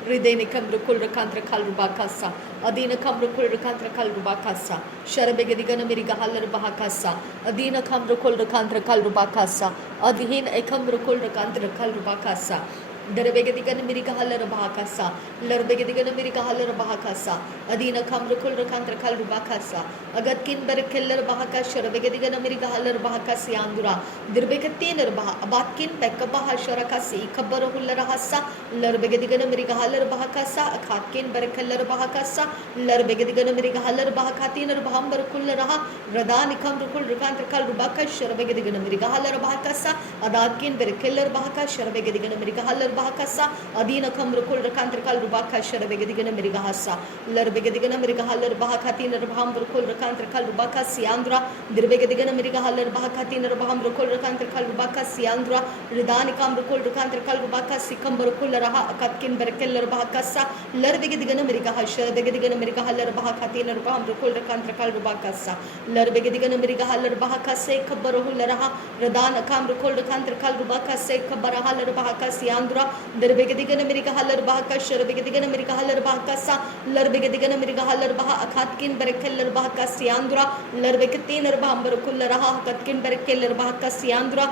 हृदय निकम रुकुल रखंत रखल रुबाकासा, अदीन खम रुकुल रखंत रखल रुबाकासा, शरबे के दिगन मेरी का हलर बहाकासा, अदीन खम रुकुल रखंत रखल रुबाकासा, अदीन एकम रुकुल रखंत रखल रुबाकासा, दरबे के दिगन मेरी का हलर बहाकासा, लरबे के दिगन मेरी का हलर बहाकासा, अदीन खम रुकुल रखंत रखल रुबाकासा, अगत किन बर खिल्लर बहाका, शरबे के दिगन मेरी का हलर बहाकासी आंदुरा, दिरबे के तीन बहा, अबात किन पैक बहा शरकासी खबर हुल रहसा, लरबे के दिगन मेरी का हलर बहाकासा, अखात किन बर खिल्लर बहाकासा, लरबे के दिगन मेरी का हलर बहाकातीन बहम बर खुल रहा, रदान खम रुकुल रखंत रखल रुबाका, शरबे के दिगन मेरी का हलर बहाकासा, अदात किन बर खिल्लर बहाका, शरबे के दिगन मेरी का हलर बहाकासा, अदीन खम रुकुल रखंत रखल रुबाका, शरबे के दिगन मेरी का हसा, लरबे के दिगन मेरी का हलर बहाकातीन बहम रुकुल रखंत रखल रुबाका सियांद्रा, दिरबे के दिगन मेरी का हलर बहाकातीन बहम रुकुल रखंत रखल रुबाका सियांद्रा, रिदान कम रुकुल रखंत रखल रुबाका सिकम रुकुल रहा, अकत किन बर खिल्लर बहाकासा, लरबे के दिगन मेरी का शरबे के दिगन मेरी का हलर बहाकातीन बहम रुकुल रखंत रखल रुबाकासा, लरबे के दिगन मेरी का हलर बहाका से खबर हुल रहा, रिदान कम रुकुल रखंत रखल रुबाका से खबर हलर बहाका सियांद्रा, दिरबे के दिगन मेरी का हलर बहाका, शरबे के दिगन मेरी का हलर बहाकासा, लरबे के दिगन मेरी का हलर बहा, अखात किन बर खिल्लर बहाका सियांद्रा, लरबे के तीन बहम रुकुल रहा, अकत किन बर Khillar बहाका सियांद्रा,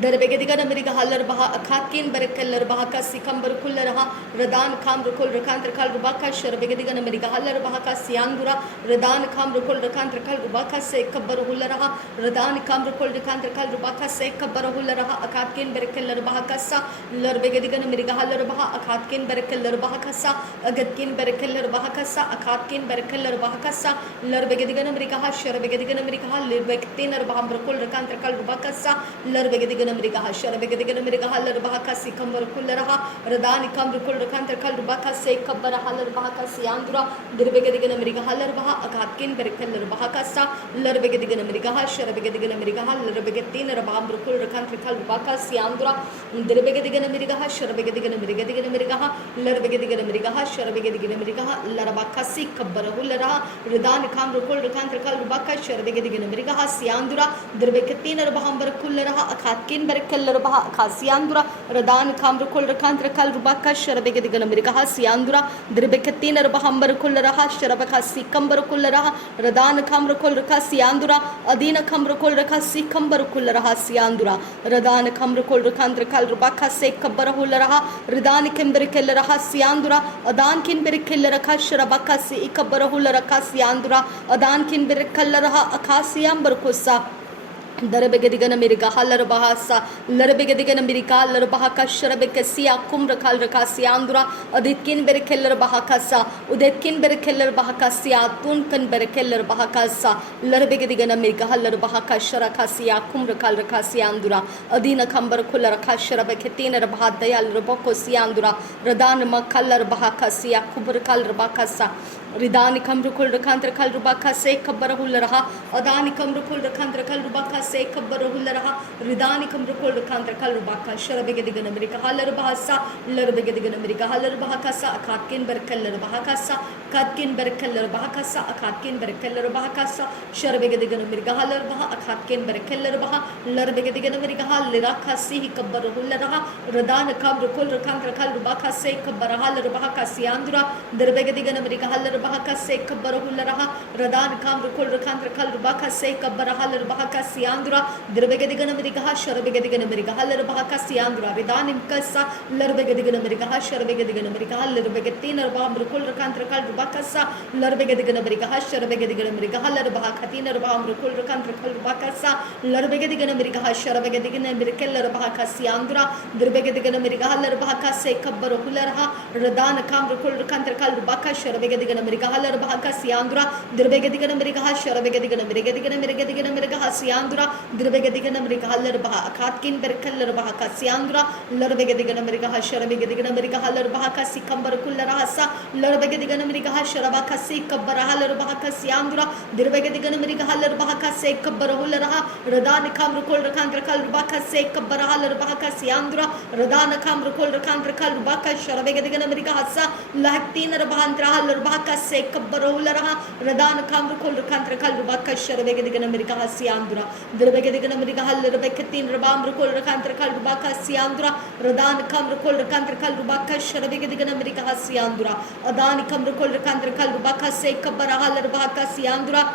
Darbegedigan America Haller Baha, Akatkin Berekeller Bahaka, Sikambur Kulleraha, Radan Kam Rukul Rakantrakal Rubaka, Sherbegedigan America Haller Bahaka, Siangura, Radan Kam Rukul Rakantrakal Rubaka, Sekabar Hulleraha, Radan Kam Rukul Rakantrakal Rubaka, Sekabar Hulleraha, Akatkin Berekeller Bahakasa, Lurbegedigan America Haller Baha, Akatkin Berekeller Bahakasa, Agatkin Berekeller Bahakasa, Akatkin Berekeller Bahakasa, Lurbegedigan America Sherbegedigan America Lirbektin or Bahambrukul Rakantrakal Rubakasa, Lurbegedigan America Sherbegedigan America Haller Bahaka, Sikambar Kulleraha, Radani Kambrukul Rakantrakal Rubaka, Sekabara Haller Bahaka, Siandra, Dirbegedigan America Haller Baha, Akatkin Berekeller Bahakasa, Lurbegedigan America Sherbegedigan America Lurbegetin or Bahambrukul Rakantrakal Rubaka, Siandra, Dirbegedigan America Sherbegedigan America, Lurbegedigan America Sherbegedigan America, Larabaka, Sikabara Hulleraha, Radan Kambrukul Rakantrakal Rubaka, Sherbegedigan America, Siandra, Dirbeketin or Bahambar Kulleraha, Akatkin Berekeller Baha, Kasiandra, Radan Kambrukul Rakantrakal Rubaka, Sherbegedigan America, Siandra, Dirbeketin or Bahambar Kulleraha, Sherabaka, Sikambar Kulleraha, Radan Kambrukul Rakasiandra, Adina Kambrukul Rakasikambar Kulleraha, Siandra, Radan Kambrukul Rakantrakal Rubaka, Sekabara Hulleraha, Ridani Kimberekelleraha, Siandra, Adan Kinberekelleraha, Sherabaka, Sikabara Hulleraka, Siandra, Adan Kinberekelleraha, Akasiam Berkusa. Darabegadigan America, Haller Bahasa, Larabegadigan America, Larbahaka, Sharabecasia, Kumrakal Rakasiandra, Aditkin Berekeller Bahakasa, Udetkin Berekeller Bahakasia, Tunkan Berekeller Bahakasa, Larabegadigan America, Haller Bahaka, Sharakasia, Kumrakal Rakasiandura, Adina Kambar Kularaka, Sharabeketina Bahadaya, Raboko Siandura, Radan Makalar Bahakasia, Kubrakal Rabakasa. Ridani Kamrukul Rakantrakal Rubaka, Sekabarahularaha, Adani Kamrukul Rakantrakal Rubaka, Sekabarahularaha, Ridani Kamrukul Rakantrakal Rubaka, Sharabegadigan America, Haller Bahasa, Larbegadigan America, Haller Bahakasa, Akatkin Berkeller Bahakasa, Katkin Berkeller Bahakasa, Akatkin Berkeller Bahakasa, Sharabegadigan America, Haller Baha, Akatkin Berkeller Baha, Larbegadigan America, Lirakasi, Kabarahularaha, Radan Kamrukul Rakantrakal Rubaka, Sekabaraha, Bahaka, Siandra, Derbegadigan America, Haller Bahaka, Sekabaraha, Radan Kamrukul Rakantrakal Rubaka, Sekabaraha, Bahaka, Siandra, Derbegadigan America, Sharabegadigan America, Haller Bahaka, Siandra, Ridan Imkasa, Larbegadigan America, Sharabegadigan America, Lurbegatin or Bamrukul Rakantrakal Rubakasa, Larbegadigan America, Sharabegadigan America, Haller Bahakatin or Bamrukul Rakantrakal Rubakasa, Larbegadigan America, Sharabegadigan America, Bahaka, Siandra, Derbegadigan America, Haller Bahaka, Sekabaraha, Radan Kamrukul Rakantrakal Rubaka, Sharabegadigan America, Haller Bahaka, Siandra, Derbegadigan America, Sharabegadigan America, American America, Siandra, Derbegadigan America, Haller Baha, Katkin Berkeller Bahaka, Siandra, Larbegadigan America, Sharabegadigan America, Haller Bahaka, Sikambar Kullarasa, Larbegadigan America, Sharabaka, Sikabarahaler Bahaka, Siandra, Derbegadigan America, Haller Bahaka, Sekabarahularaha, Radana Kamrukul Rakantrakal Rubaka, Sekabarahaler Bahaka, Siandra, Radana Kamrukul Rakantrakal Rubaka, Sharabegadigan America, Hasa, Lahtina Bahantra, Haller Bahaka, Sekabarahularaha, Radana Kamrukul Rakantrakal Rubaka, Sharabegadigan America, Siandra, Derbegadigan America, Haller Beketin, Rabam Rukul Rakantrakal Rubaka, Siandra, Radan Kamrukul Rakantrakal Rubaka, Sharabegadigan America, Siandra, Adani Kamrukul Rakantrakal Rubaka, Sekabarahaler Bahaka, Siandra,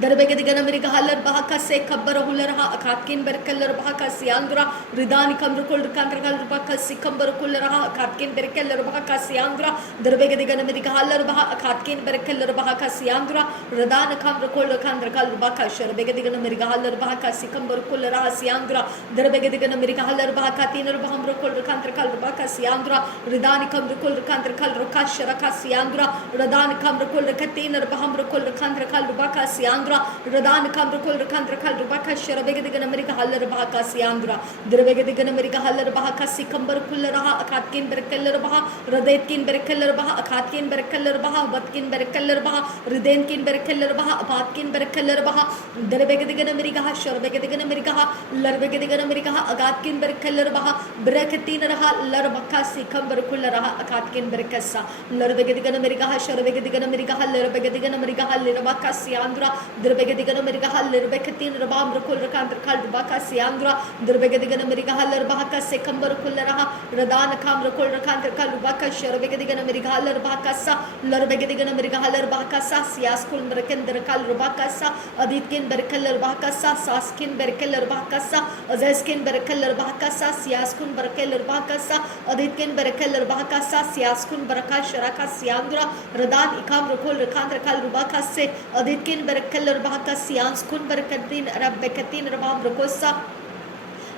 Darbegadigan America, Haller Bahaka, Sekabaraha, Akatkin Berkeller Bahaka, Siandra, Ridani Kamrukul Rakantrakal Rubaka, Sikambar Kulleraha, Akatkin Berkeller Bahaka, Siandra, Darbegadigan America, Haller Baha, Akatkin Berkeller Bahaka, Siandra, Radana Kamrukul Rakantrakal Rubaka, Sharabegadigan America, Haller Bahaka, Sikambar Kulleraha, Siandra, Darbegadigan America, Haller Bahaka, Tinner Bahamrukul Rakantrakal Rubaka, Siandra, Ridani Kamrukul Rakantrakal Rukasharaka, Siandra, Radani Kamrukul Rakatinner Bahamrukul Rakantrakal Rubaka, Siandra, Radan Kamrukul Rakantrakal Rubaka, Sharabegadigan America, Haller Bahaka, Siandra, Derbegadigan America, Haller Bahaka, Sikambar Kulleraha, Akatkin Berkeller Baha, Radetkin Berkeller Baha, Akatkin Berkeller Baha, Batkin Berkeller Baha, Ridenkin Berkeller Baha, Abatkin Berkeller Baha, Derbegadigan America, Sharabegadigan America, Larbegadigan America, Agatkin Berkeller Baha, Brekatin Raha, Larbaka, Sikambar Kulleraha, Akatkin Berkasa, Larbegadigan America, Sharabegadigan America, Larbegadigan America, Larbaka, Siandra, Dirbegedigan America Haller Becatin Rabam Rukulrakantra Kalbaka Siandra, Dirbegedigan America Haller Baka Sekambar Kularaha, Radana Kam Rukulrakantra Kalbaka, Sherabegedigan America Haller Bakasa, Larbegedigan America Haller Bakasa, Siaskun Berkender Kalbakasa, Aditkin Berkeller Bakasa, Saskin Berkeller Bakasa, Azeskin Berkeller Bakasa, Siaskun Berkeller Bakasa, Aditkin Berkeller Bakasa, Siaskun Baraka Sharaka Siandra, Radan Ikam Rukul Rakantra Kalbaka Se, Aditkin Berkeller Bahaka Sians Kun Berkatin Rabekatin Rabam Rukosa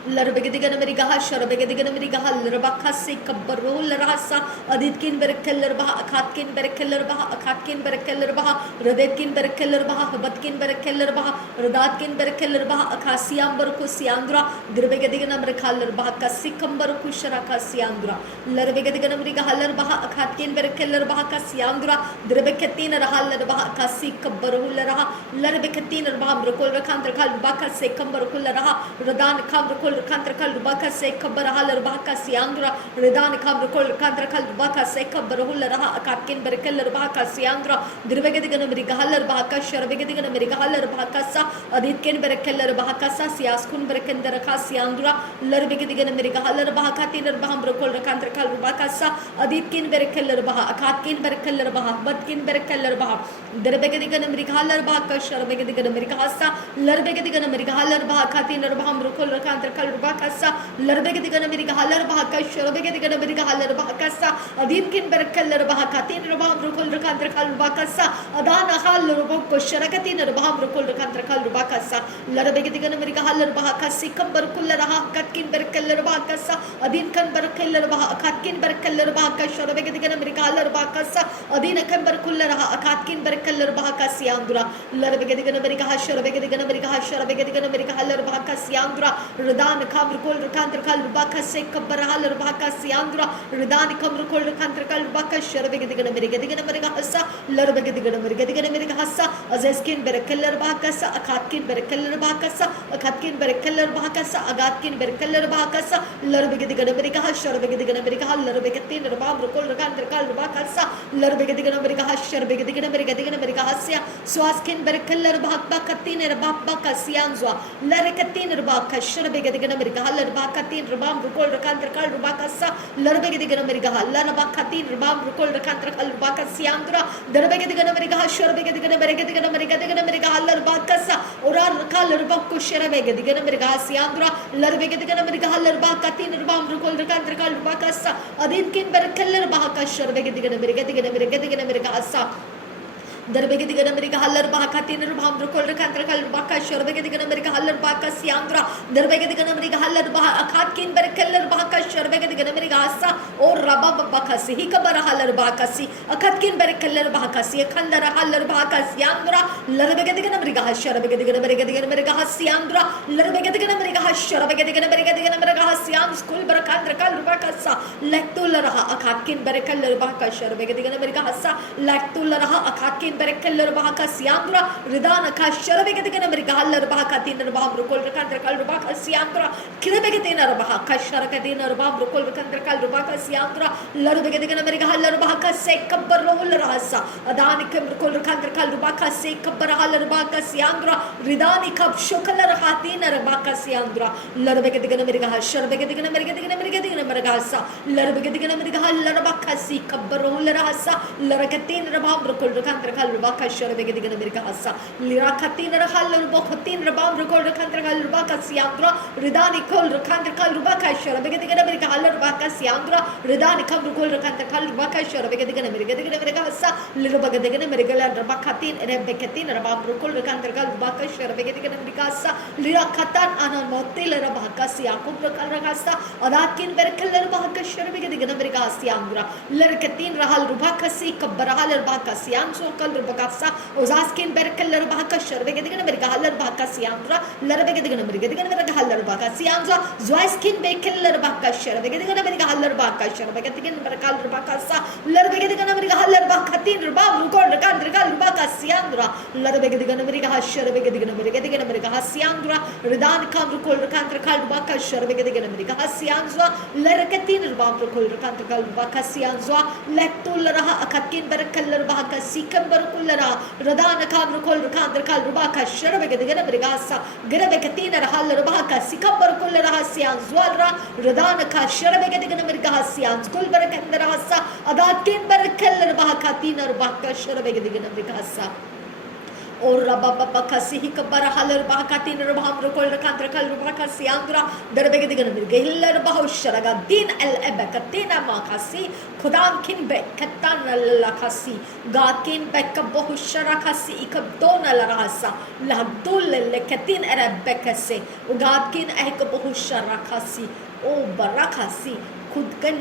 Larbegedigan Amerigaha, Sharabegedigan Amerigaha, Rabakasi, Kabarul Rasa, Aditkin Berkeller Baha, Akatkin Berkeller Baha, Akatkin Berkeller Baha, Radetkin Berkeller Baha, Batkin Berkeller Baha, Radatkin Berkeller Baha, Akasiam Berkusiandra, Dirbegedigan Amerikaler Baha, Kasikambar Kusharaka Siandra, Larbegedigan Amerigahaler Baha, Akatkin Berkeller Baha, Kasiandra, Dirbekatin Rahaler Baha, Kasikabarul Raha, Larbekatin Rabam Rukul Rakantra Baka Sekambar Kularaha, Radan Kamrukul Kantrakal Rubaka Seka Barahal Baka Siandra, Redan Kamrukol Kantrakal Baka Seka Barahula Akatkin Berkeller Baka Siandra, Dirvegadigan Amerigahaler Baka, Sharabegadigan Amerigahaler Bakasa, Aditkin Berkeller Bakasa, Siaskun Berkenderaka Siandra, Larbegadigan Amerigahaler Bakatin Bahambrokol Kantrakal Bakasa, Aditkin Berkeller Baha, Akatkin Berkeller Baha, Batkin Berkeller Baha, Dirbegadigan Amerigahaler Baka, Sharabegadigan Amerigasa, Larbegadigan Amerigahaler Bakatin Bahambrokol Kantrakal Rubakasa, Larbegadigan America Haller Bahaka, Sharabegadigan America Haller Bahakasa, Adinkin Berkeller Bahakatin Rabam Rukul Kantrakal Rubakasa, Adana Haller Boko Sharakatin Rabam Rukul Kantrakal Rubakasa, Larbegadigan America Haller Bahakasi, Kambarkulla Katkin Berkeller Bahakasa, Adinkan Berkeller Baha, Katkin Berkeller Bahaka, Sharabegadigan America Haller Bahakasa, Adina Kambarkulla Akatkin Berkeller Bahakasi Andra, Larbegadigan America Sharabegadigan America Sharabegadigan America Haller Bahakasi Andra, Radan Kamrukol Kantrakal Baka Seka Barahal Baka Siandra, Radan Kamrukol Kantrakal Baka Sharabegadigan American America Hassa, Larbegadigan American America Hassa, Azeskin Berkeller Bakasa, Akatkin Berkeller Bakasa, Akatkin Berkeller Bakasa, Agatkin Berkeller Bakasa, Larbegadigan America Sharabegadigan America, Larbegatin, Rabam Rukol Kantrakal Bakasa, Larbegadigan America Sharabegadigan America Hassia, Swaskin Berkeller Bakatin, Rabaka Sianzwa, Larekatin Rabaka. Sharabegadigan America, Haller Bakatin, Rabam Rukol Kantrakal Rubakasa, Larbegadigan America, Larabakatin, Rabam Rukol Kantrakal Rubakasiandra, Darbegadigan America, Sharabegadigan America, Haller Bakasa, Orar Kaler Baku Sharabegadigan America, Siandra, Larbegadigan America, Haller Bakatin, Rabam Rukol Kantrakal Rubakasa, Adinkin Berkeller Bahaka, Sharabegadigan America, Asa. Darbegadigan America Haller Bakatin Rabam Rukol Kantrakal Baka, Sharabegadigan America Haller Baka Siandra, Darbegadigan America Haller Baha, Akatkin Berkeller Baka, Sharabegadigan America Asa, or Rabab Bakasi, Hikabara Haller Bakasi, Akatkin Berkeller Bakasi, Kandara Haller Baka Siandra, Larbegadigan America Sharabegadigan America Siandra, Larbegadigan America Sharabegadigan America Siam, School Barakandrakal Bakasa, Lectularaha, Akatkin Berkeller Baka, Sharabegadigan America Hassa, Lectularaha, Akatkin Berkeller Bahaka Siandra, Ridana Kasharabegadigan America Haller Bahakatin Rabam Rukol Kantrakal Rubaka Siandra, Kirabagatina Bahaka Sharakatina Rabam Rukol Kantrakal Rubaka Siandra, Larbegadigan America Haller Bahaka Sekabarul Rasa, Adanikam Rukol Kantrakal Rubaka Sekabarahal Baka Siandra, Ridani Kap Shokalar Hatina Rabaka Siandra, Larbegadigan America Sharabegadigan America Hasa, Larbegadigan America Haller Baka Sekabarul Rasa, Larakatin Rabam Rukol Kantrakal Rubaka Sharabegadigan America Hassa, Lirakatin Rahal Bokatin Rabam Rukol Kantrakal Rubaka Siandra, Ridani Kol Kantrakal Rubaka Sharabegadigan America Haller Baka Siandra, Ridani Kam Rukol Kantrakal Rubaka Sharabegadigan America Hassa, Lirabagadigan America Rabakatin Rebekatin Rabam Rukol Kantrakal Rubaka Sharabegadigan America Hassa, Lirakatan Anamotil Rabaka Siakub Rakasa, Adakin Berkeller Baka Sharabegadigan America Siandra, Lirakatin Rahal Rubaka Sikabarahal Baka Siandra. Bakasa, Ozaskin Berkeller Baka Sharabegadigan America Haller Baka Siandra, Larabegadigan America haller baka sianzo zoiskin bekeller baka shara begedegana meriga haller baka shara begedigen berakal baka sa lar begedegana meriga haller baka tin rba rukol kan rgal baka siandra lar begedegana meriga hashara begedegana meriga hasiandra ridan kam rukol kan rgal baka shara begedegana meriga hasianzo lar katin rba rukol kan rgal baka sianzo lektul raha akakin berakal baka sikam berakul raha ridan kam rukol kan rgal baka shara begedegana meriga hasa garabe katina rahal baka sikam berakul raha sianzo ra ridan ka shara begedegana meriga hasianzo kul berakan raha sa adakin berakal baka tin baka shara begedegana meriga hasa और रबा बबा कसी ही कब्बरा huller बहा कातीन रबा हम रकोल रकांतर कल रबा कसी आंद्रा दरबेगे दिगन मिल गई healer बहा शरगा दिन अल एब कतीना मा कसी खुदाम किन बे कतान लला कसी गाकिन बे कबो शरा कसी इकब दोन लरासा लहदुल ले कतीन अरब कसे गाकिन ए कबो शरा कसी ओ बरकसी खुदकन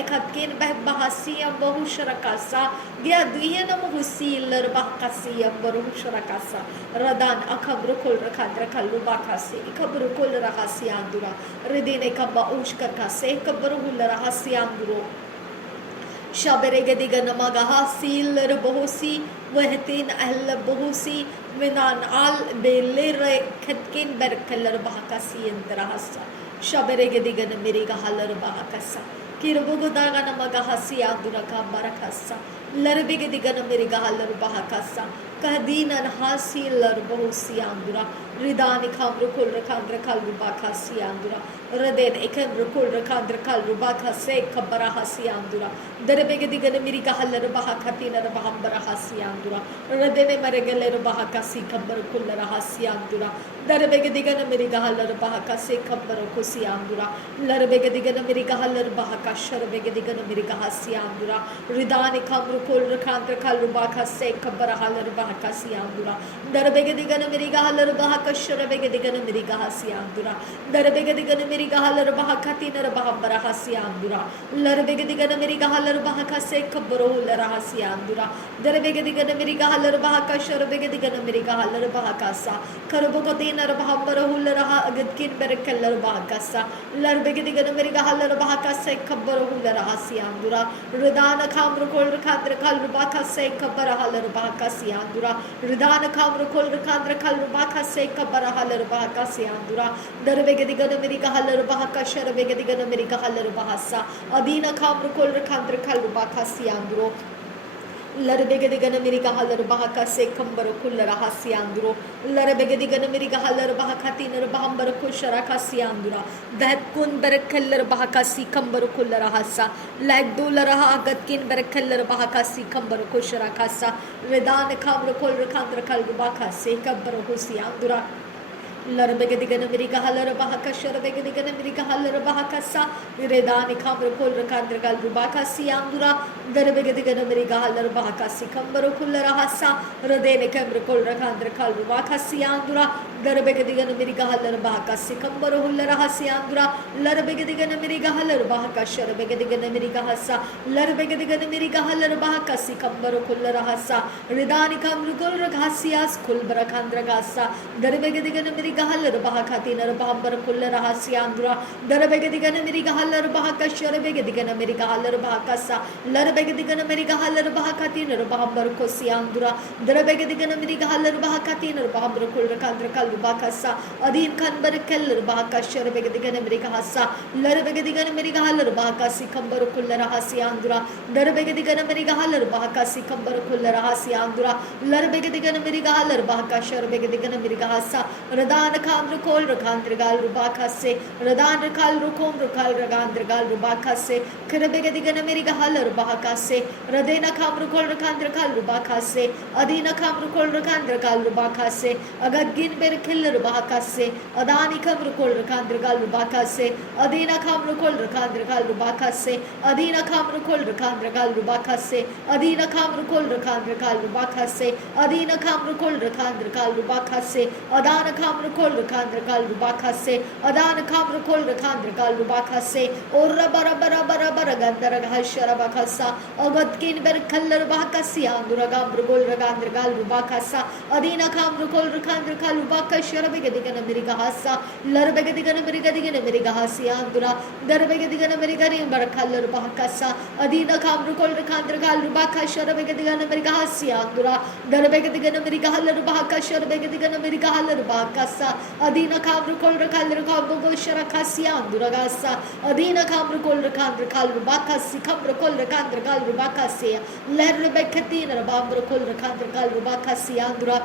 एकतकिन बह बहसियम बहु शरकासा गया दुयन मुहसीलर बहकसियम बहु शरकासा रदान अखबर कुल रखाद रखल बाकासे खबर कुल रहासियांदुरा रिदिन एकबा उष्कर कासे खबर हुल रहासियांदुरो शबरेगे दिगन मगहा सीलर बहुसी वहतीन अहल बहुसी मिनान आल बेलर खतकिन बरकलर बहकसी अंतरहसा शबरेगे दिगन मेरेगा हलर बहकसा किरबुगु दागन मगहसी आंदुरका बरकसा लरबेगे दिगन मेरेगा हलर बहकसा कहदीन हासी लर बहुसी आंदुरा रिदान खाम रुकुल रखान रखल रुबाखासी आंदुरा रदेन एकन रुकुल रखान रखल रुबाखासे खबरा हासी आंदुरा दरबेगे दिगन मेरेगा हलर बहकतीन रबहबरा हासी आंदुरा रदेने मरेगले रुबाखासी खबर कुल रहासी आंदुरा दरबेगे दिगन मेरेगा हलर बहकासे खबर कुसी आंदुरा लरबेगे दिगन मेरेगा हलर बहका शरबेगे दिगन मेरेगा हासी आंदुरा रिदान खाम रुकुल रखान रखल रुबाखासे खबर हलर बहकासी आंदुरा दरबेगे दिगन मेरेगा हलर बहका शरबेगे दिगन मेरेगा हासी आंदुरा दरबेगे दिगन मेरेगा हलर बहकतीन रबहबरा हासी आंदुरा लरबेगे दिगन मेरेगा हलर बहकासे खबर लरहासी आंदुरा दरबेगे दिगन मेरेगा हलर बहका शरबेगे दिगन मेरेगा हलर बहकासा खरबोगतीन रबहबरा लरहा अगदकिन बरकलर बहकासा लरबेगे दिगन मेरेगा हलर बहकासे खबर लरहासी आंदुरा रिदान खाम रुकुल रखान रखल बहकासे खबर हलर बहकासी आंदुरा रिदान खाम रुकुल रखान रखल बहकासे खबर हलर बहकासी आंदुरा दरबेगे दिगन मेरेगा हलर बहका शरबेगे दिगन मेरेगा हलर बहसा अदीन खाम रुकुल रखान रखल बहकासी आंदुरो लरबेगे दिगन मेरेगा हलर बहकासे खबर कुल रहासी आंदुरो लरबेगे दिगन मेरेगा हलर बहकातीन रबहबर कुशरकासी आंदुरा दहकुन बरकलर बहकासी खबर कुल रहासा लैदुल रहा अगतकिन बरकलर बहकासी खबर कुशरकासा रिदान खाम रुकुल रखान रखल बहकासे खबर हुसी आंदुरा Larbegadigan America Haller Bahaka Sharabegadigan America Haller Bahakasa, Redani Kamrakol Rakandragal Rubaka Siandura, Darabegadigan America Haller Bahaka Sikambaro Kularahasa, Radene Kamrakol Rakandrakal Rubaka Siandura, Darabegadigan America Haller Bahaka Sikambaro Hularahasiandura, Larbegadigan America Haller Bahaka Sharabegadigan America Hasa, Larbegadigan America Haller Bahaka Sikambaro Kularahasa, Redani Kamrakol Rakasias Kulbarakandragasa, Darabegadigan America Haller Bahakati Narabambar Kularahasiandura, Darabegadigan America Haller Bahaka Sharabegadigan America Haller Bahakasa, Larbegadigan America Haller Bahakati Narabambar Kosiandura, Darabegadigan America Haller Bahakati Narabambar Kulrakandrakal Bakasa, Adin Kanbar Keller Bahaka Sharabegadigan America Hasa, Larbegadigan America Haller Bahakasi Kambar Kularahasiandura, Darabegadigan America Haller Bahakasi Kambar Kularahasiandura, Larbegadigan America Haller Bahaka Sharabegadigan America Hasa, Radan Kamrukol Rakandrigal Rubakase, Radan Rakal Rukom Rukal Ragandrigal Rubakase, Karabegadigan America Haller Bahakase, Radena Kamrukol Rakandrakal Rubakase, Adina Kamrukol Rakandrakal Rubakase, Agagin Berkiller Bahakase, Adani Kamrukol Rakandrakal Rubakase, Adina Kamrukol Rakandrakal Rubakase, Adina Kamrukol Rakandrakal Rubakase, Adina Kamrukol Rakandrakal Rubakase, Adina Kamrukol Rakandrakal Rubakase, Adana Kamrukol Rakandrakal Rubakase, Adana Kamrukol Rakandrakal Rubakase, Ora Bara Bara Bara Bara Gandara Hasharabakasa, Agatkin Berkaller Bakasi, Anduragam Rugol Ragandrakal Rubakasa, Adina Kamrukol Rakandrakal Rubaka Sharabegadigan America Hasa, Larbegadigan American America Hasi Andura, Darbegadigan American Barakaller Bakasa, Adina Kamrukol Rakandrakal Rubaka Sharabegadigan America Hasi Andura, Darbegadigan America Haller Baka Sharabegadigan America Haller Bakasa, Adina Kamrukol Rakaller Kambo Sharakasi Anduragasa, Adina Kamrukol Rakandrakal Rubakasi Kamrukol Rakandrakal Rubakasi, Lerbecatina Bambrukol Rakandrakal Rubakasi Andura.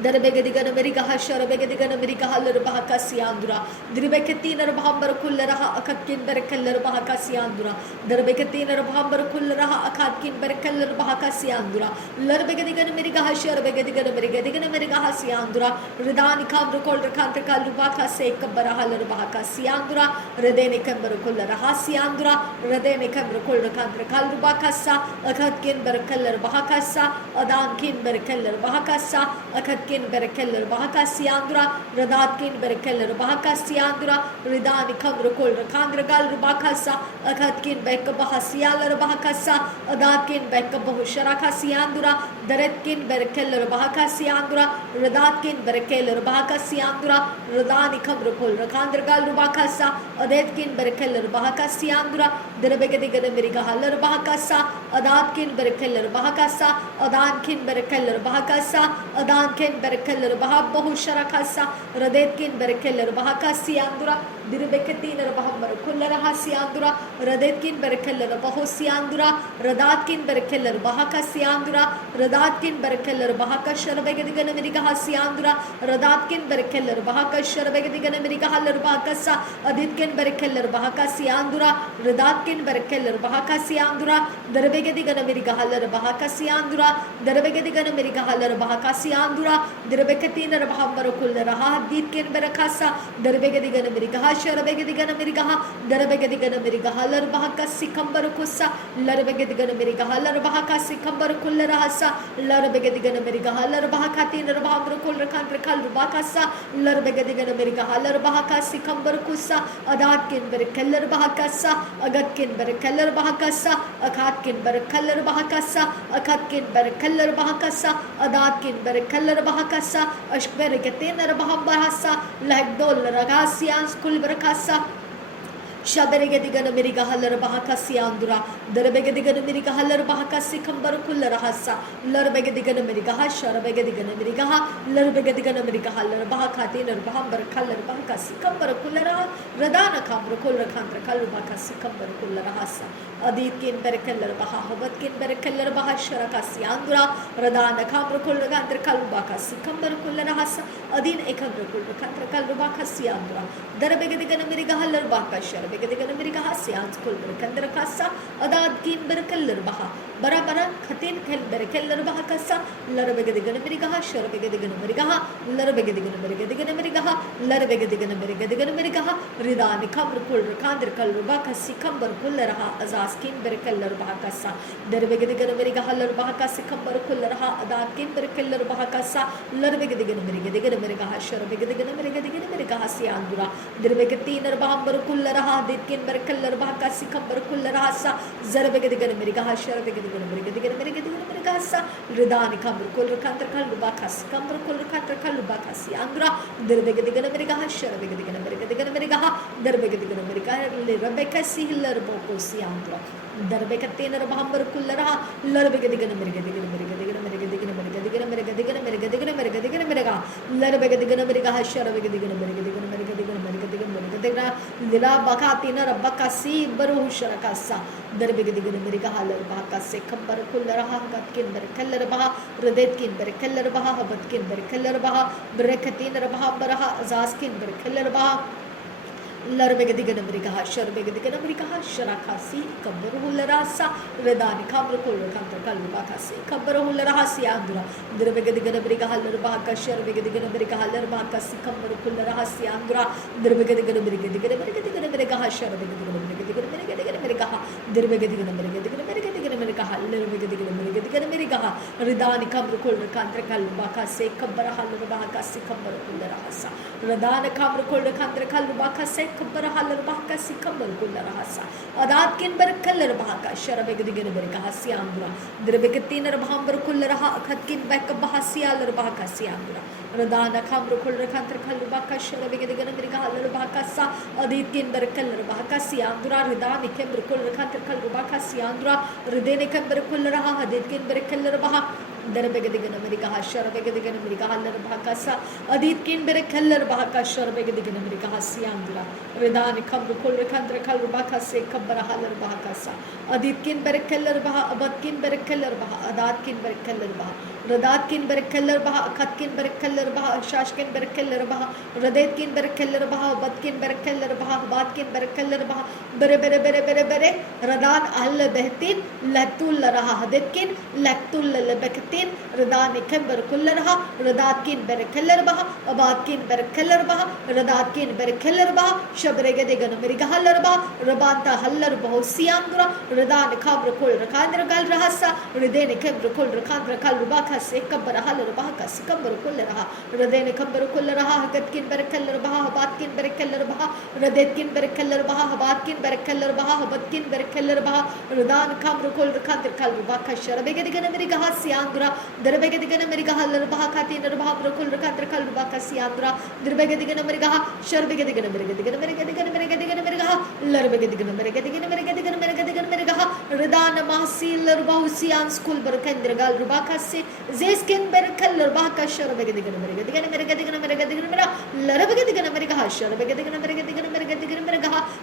Darabegadigan America Hasharabegadigan America Haller Bahakasiandura, Dribecatina Bahamber Kularaha Akatkin Berkeller Bahakasiandura, Darbecatina Bahamber Kularaha Akatkin Berkeller Bahakasiandura, Larbegadigan America Hasharabegadigan America Hasiandura, Redani Kamrukol Rakandrakal Rubaka Seka Barahaller Bahakasiandura, Redene Kamberkulla Hasiandura, Redene Kamberkul Rakandrakal Rubakasa, Akatkin Berkeller Bahakasa, Adan Kin Berkeller Bahakasa, Akatkin Berkeller Bahakasiandura, Radatkin Berkeller Bahakasiandura, Ridani Kamrukul Rakandragal Rubakasa, Akatkin Beka Bahasialar Bahakasa, Adatkin Beka Bahusharakasiandura, Daretkin Berkeller Bahakasiandura, Radatkin Berkeller Bahakasiandura, Radani Kamrukul Rakandragal Rubakasa, Adetkin Berkeller Bahakasiandura, Derebegadigan America Haller Bahakasa, Adatkin Berkeller Bahakasa, Adankin Berkeller Bahakasa, Adankin Berkeller Bahabahu Sharakasa, Radetkin Berkeller Bahakasiandura, Dirbeketina Bahamar Kularahasiandura, Radetkin Berkeller Bahosiandura, Radatkin Berkeller Bahakasiandura, Radatkin Berkeller Bahakasharabegadigan America Hasiandura, Radatkin Berkeller Bahakasharabegadigan America Haller Bahakasa, Aditkin Berkeller Bahakasiandura, Radatkin Berkeller Bahakasiandura, Derebegadigan America Haller Bahakasiandura, Derebegadigan America Haller Bahakasiandura, Derebecatina Bahamar Kularaha, Ditkin Berakasa, Derebegadigan America Hasharabegadigan America, Derebegadigan America Haller Bahakasi Kambarakusa, Larbegadigan America Haller Bahakasi Kambarukularahasa, Larbegadigan America Haller Bahakatina Bahamar Kulrakandrakal Rubakasa, Larbegadigan America Haller Bahakasi Kambarukusa, Adatkin Berkeller Bahakasa, Agatkin Berkeller Bahakasa, Akatkin Berkeller Bahakasa, Akatkin Berkeller Bahakasa, Adatkin Berkeller Bahakasa, Ashberikatina Bahambahasa, Lagdol Ragasians Kulberakasa, Shaberigadigan America Haller Bahakasiandura, Derebegadigan America Haller Bahakasi Kambarukularahasa, Larbegadigan America Hasharabegadigan America, Larbegadigan America Haller Bahakatin or Bahamber Kaller Bahakasi Kambarukulara, Radana Kambrukul Rakandrakal Bahakasi Kambarukularahasa, Aditkin Berkeller Bahabatkin Berkeller Bahasharakasiandura, Radana Kambrukul Rakandrakal Bahakasi Kambarukularahasa, adin ekam rekul rekantra kalruba kasiandra darbegedigan meriga hallerba kashar begedigan meriga hasians kul rekandra kassa adad kin berkellerba bara bara khatin khel berkellerba kassa larbegedigan meriga hashar begedigan meriga larbegedigan meriga larbegedigan meriga ridani kam rekul rekandra kalruba kasi kam berkulleraha azas kin berkellerba kassa darbegedigan meriga hallerba kasi kam berkulleraha adad kin berkellerba kassa larbegedigan meriga hashar begedigan meriga hasiandra dirbegeti narbaham berkulleraha ditkin berkellerba kasi kam berkulleraha sa zarbegedigan meriga hashar begedigan meriga hassa ridani kam berkul rekantra kalruba kasi kam berkul rekantra kalruba kasi andra dirbegedigan meriga hashar begedigan meriga darbegedigan meriga rebeka sihler bokosi andra darbekati narbaham berkulleraha larbegedigan meriga larbegedigan meriga hashar begedigan lila bakatina rabbaka si baru sharakasa darbegedigan meriga halar bakase kambar kulleraha gatkin berkellerba redetkin berkellerba habatkin berkellerba berekatin rabaha baraha azaskin berkellerba larbegedigan meriga hashar begedigan meriga sharakasi kambar hullerasa redani kambar kulkantra kalba kasi kambar hullerasi andra dirbegedigan meriga halar bakashar begedigan meriga halar bakasi kambar kullerasi andra dirbegedigan meriga hashar begedigan meriga dirbegedigan meriga halar begedigan meriga ridani kambar kulkantra kalba kasi kambar halar bakasi kambar kullerasa redani kambar kulkantra kalba kasi kabbar halar bahka si kabbar kullara hasa adat kin ber kallar bahka sharabeg digen ber ka hasi andra dirbektin ber baham ber kullara akhat kin bek bahasi alar bahka si andra radana khamr kullar khantar kallu bahka sharabeg digen ber ka halar bahka sa adit kin ber kallar bahka si andra ridani kin ber kullar khantar kallu bahka si andra ridene kin ber kullara adit kin ber kallar bah darbegedigan meriga sharabeg digen ber ka halar bahka sa adit kin ber kallar bahka sharabeg digen ber ka hasi andra ridani kamru kul rekantra kalru baka se kabbara halar baka sa aditkin berkeller baha abadkin berkeller baha adatkin berkeller baha radatkin berkeller baha akatkin berkeller baha shashkin berkeller baha radetkin berkeller baha abadkin berkeller baha abadkin berkeller baha bere radan al behtin latul raha hadetkin latul lebektin radani kem berkeller raha radatkin berkeller baha abadkin berkeller baha radatkin berkeller baha shabrege meriga hallarba rabanta hallar bahosiandra radan khabr kul rakandra gal rahasa ridene khabr kul rakandra kal rubaka se kabbar hallar bahaka se kabbar kul raha ridene kabbar kul raha hagatkin berkeller baha batkin berkeller baha radetkin berkeller baha batkin berkeller baha batkin berkeller baha radan khabr kul rakandra kal rubaka sharabege meriga hasiandra darbege meriga hallar bahaka tin baha kul rakandra kal rubaka siandra dirbege meriga sharbege ridana mahsil rubahusian school berkendra gal rubaka se zeskin berkal rubaka sharbege digana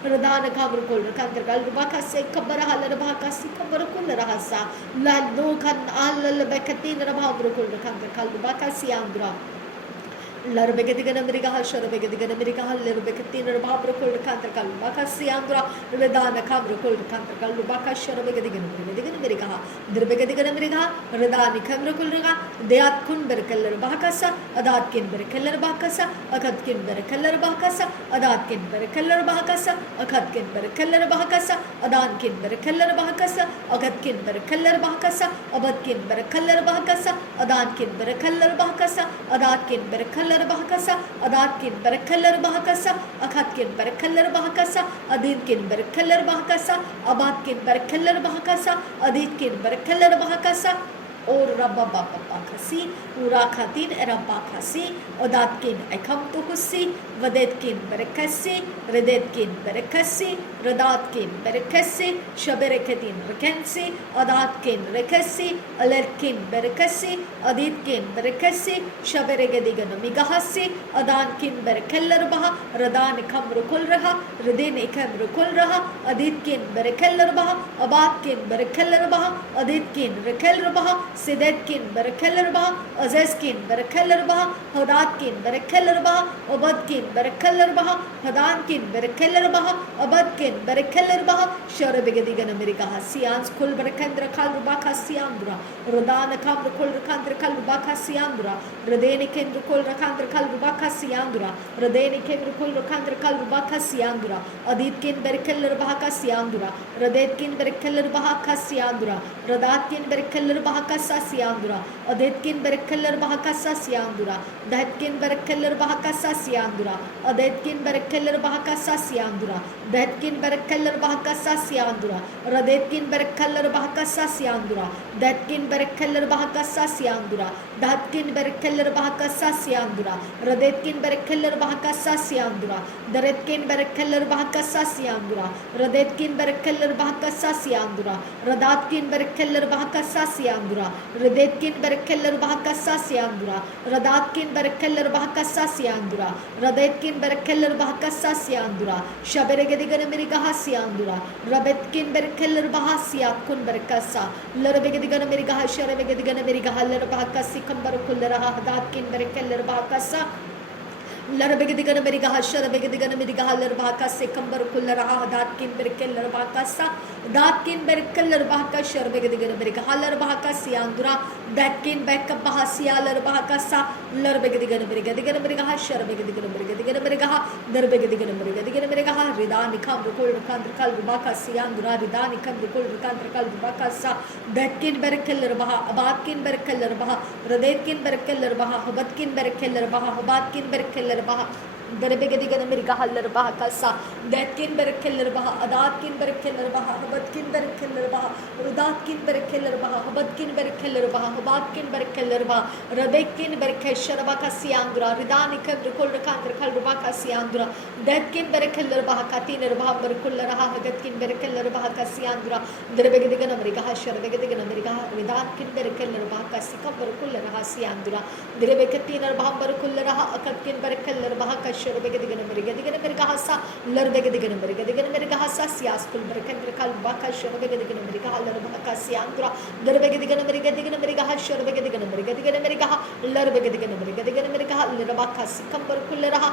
ridana kabur kul rakandra gal rubaka se kabara halar rubaka se kabar kul rahasa la no kan al bekatin rabha kul rakandra kal rubaka se andra larbegedigan meriga sharabegedigan meriga larbekatin rabha kul rakandra kal rubaka se andra ridana kabur kul rakandra kal rubaka sharabegedigan meriga dirbegedigan meriga ridani kabur kul raga deyat kun berkal rubaka sa adat kin berkal rubaka sa akad kin berkal rubaka sa adat kin berkal rubaka sa akad kin berkal rubaka sa adan kin berkal rubaka sa akad kin berkal rubaka sa abad kin berkal rubaka sa adan kin berkal rubaka sa adat kin berkal rubaka sa adat kin berkal rubaka sa akad kin berkal rubaka sa adin kin berkal rubaka sa abad kin berkal rubaka sa adit kin berkal rubaka sa और रब्बा बापा खसी पूरा खातिर रब्बा खसी ओदात किन एकम तो खुसी वदेत किन बरकसी रदेत किन बरकसी रदात किन बरकसी शबरकतिन रकंसी ओदात किन रकसी अलर किन बरकसी अदीत किन बरकसी शबरगदिगन मिगहसी अदान किन बरकल्लर बहा रदान कम रुकुल रहा रदेन एकम रुकुल रहा अदीत किन बरकल्लर बहा अबात किन बरकल्लर बहा अदीत किन रकल्लर बहा Sidetkin Berekellerbaha, Azeskin Berekellerbaha, Hodatkin Berekellerbaha, Obadkin Berekellerbaha, Hadankin Berekellerbaha, Abadkin Berekellerbaha, Sharabigadigana Mirikaha, Sians Kul Berekendra Kalrubaka Siandra, Rodana Kamra Kul Rakandra Kalrubaka Siandra, Radeni Kendra Kul Rakandra Kalrubaka Siandra, Radeni Kendra Kul Rakandra Kalrubaka Siandra, Aditkin Berekellerbaha Siandra, Radetkin Berekellerbaha Siandra, Radatkin Berekellerbaha Siandra, Adetkin Berekellerbaha Siandra, Datkin Berekellerbaha Siandra, Adetkin Berekellerbaha Siandra, Datkin Berekellerbaha Siandra, Radetkin Berekellerbaha Siandra, Datkin Berekellerbaha Siandra, Datkin Berekellerbaha Siandra, Radetkin Berekellerbaha Siandra, Daretkin Berekellerbaha Siandra, Radetkin Berekellerbaha Siandra, Radatkin Berekellerbaha Siandra, Radetkin Berekellerbaha Siandra, Radatkin Berekellerbaha Siandra, Radetkin Berekellerbaha Siandra, Shaberegedigan Mirigaha Siandra, Rabetkin Berekellerbaha Siakun Berekasa, Larabegedigan Mirigaha Sharebegedigan Mirigaha Lerbaha Sikambar Kuleraha, Datkin Berekellerbaha Larabegedigan Mirigaha Sharebegedigan Mirigaha Lerbaha Sikambar Kuleraha, Datkin Berekellerbaha, Datkin Berekellerbaha Sharebegedigan Mirigaha Lerbaha Siandra, Datkin Bekabaha Sialerbaha, Larabegedigan Mirigagan Mirigaha Sharebegedigan Mirigagan Mirigaha, Derbegedigan Mirigagan Mirigaha, Ridani Kamrukul Kandrakal Rubaka Siandra, Ridani Kamrukul Kandrakal Rubaka, Datkin Berekellerbaha, Abatkin Berekellerbaha, Radetkin Berekellerbaha, Hobatkin Berekellerbaha, Hobatkin Berekellerbaha, Derbegedigan Mirigaha Lerbaha, Datkin Berekellerbaha, Adatkin Berekellerbaha, Hobatkin Berekellerbaha, Rudatkin Berekellerbaha, Hobatkin Berekellerbaha, Hobatkin Berekellerbaha, Rabekin Berekesharabaka Siandra, Ridani Kamrukul Kandrakal Rubaka Siandra, Datkin Berekellerbaha, Katinerabaha Berkuleraha, Hagatkin Berekellerbaha Siandra, Derbegedigan Mirigaha Sharabegedigan Mirigaha, Ridankin Berekellerbaha Sikam Berkuleraha Siandra, Derbekatina Berkuleraha, Akatkin Berekellerbaha Sharabegedigan Mirigagan Mirigahasa, Larbegedigan Mirigagan Mirigahasa, Siaskul Berekendrakal Baka Sharabegedigan Mirigaha Larbaka Siandra, Derbegedigan Mirigagan Mirigaha Sharabegedigan Mirigagan Mirigaha, Larbegedigan Mirigagan Mirigaha, Lirabaka Sikam Berkuleraha,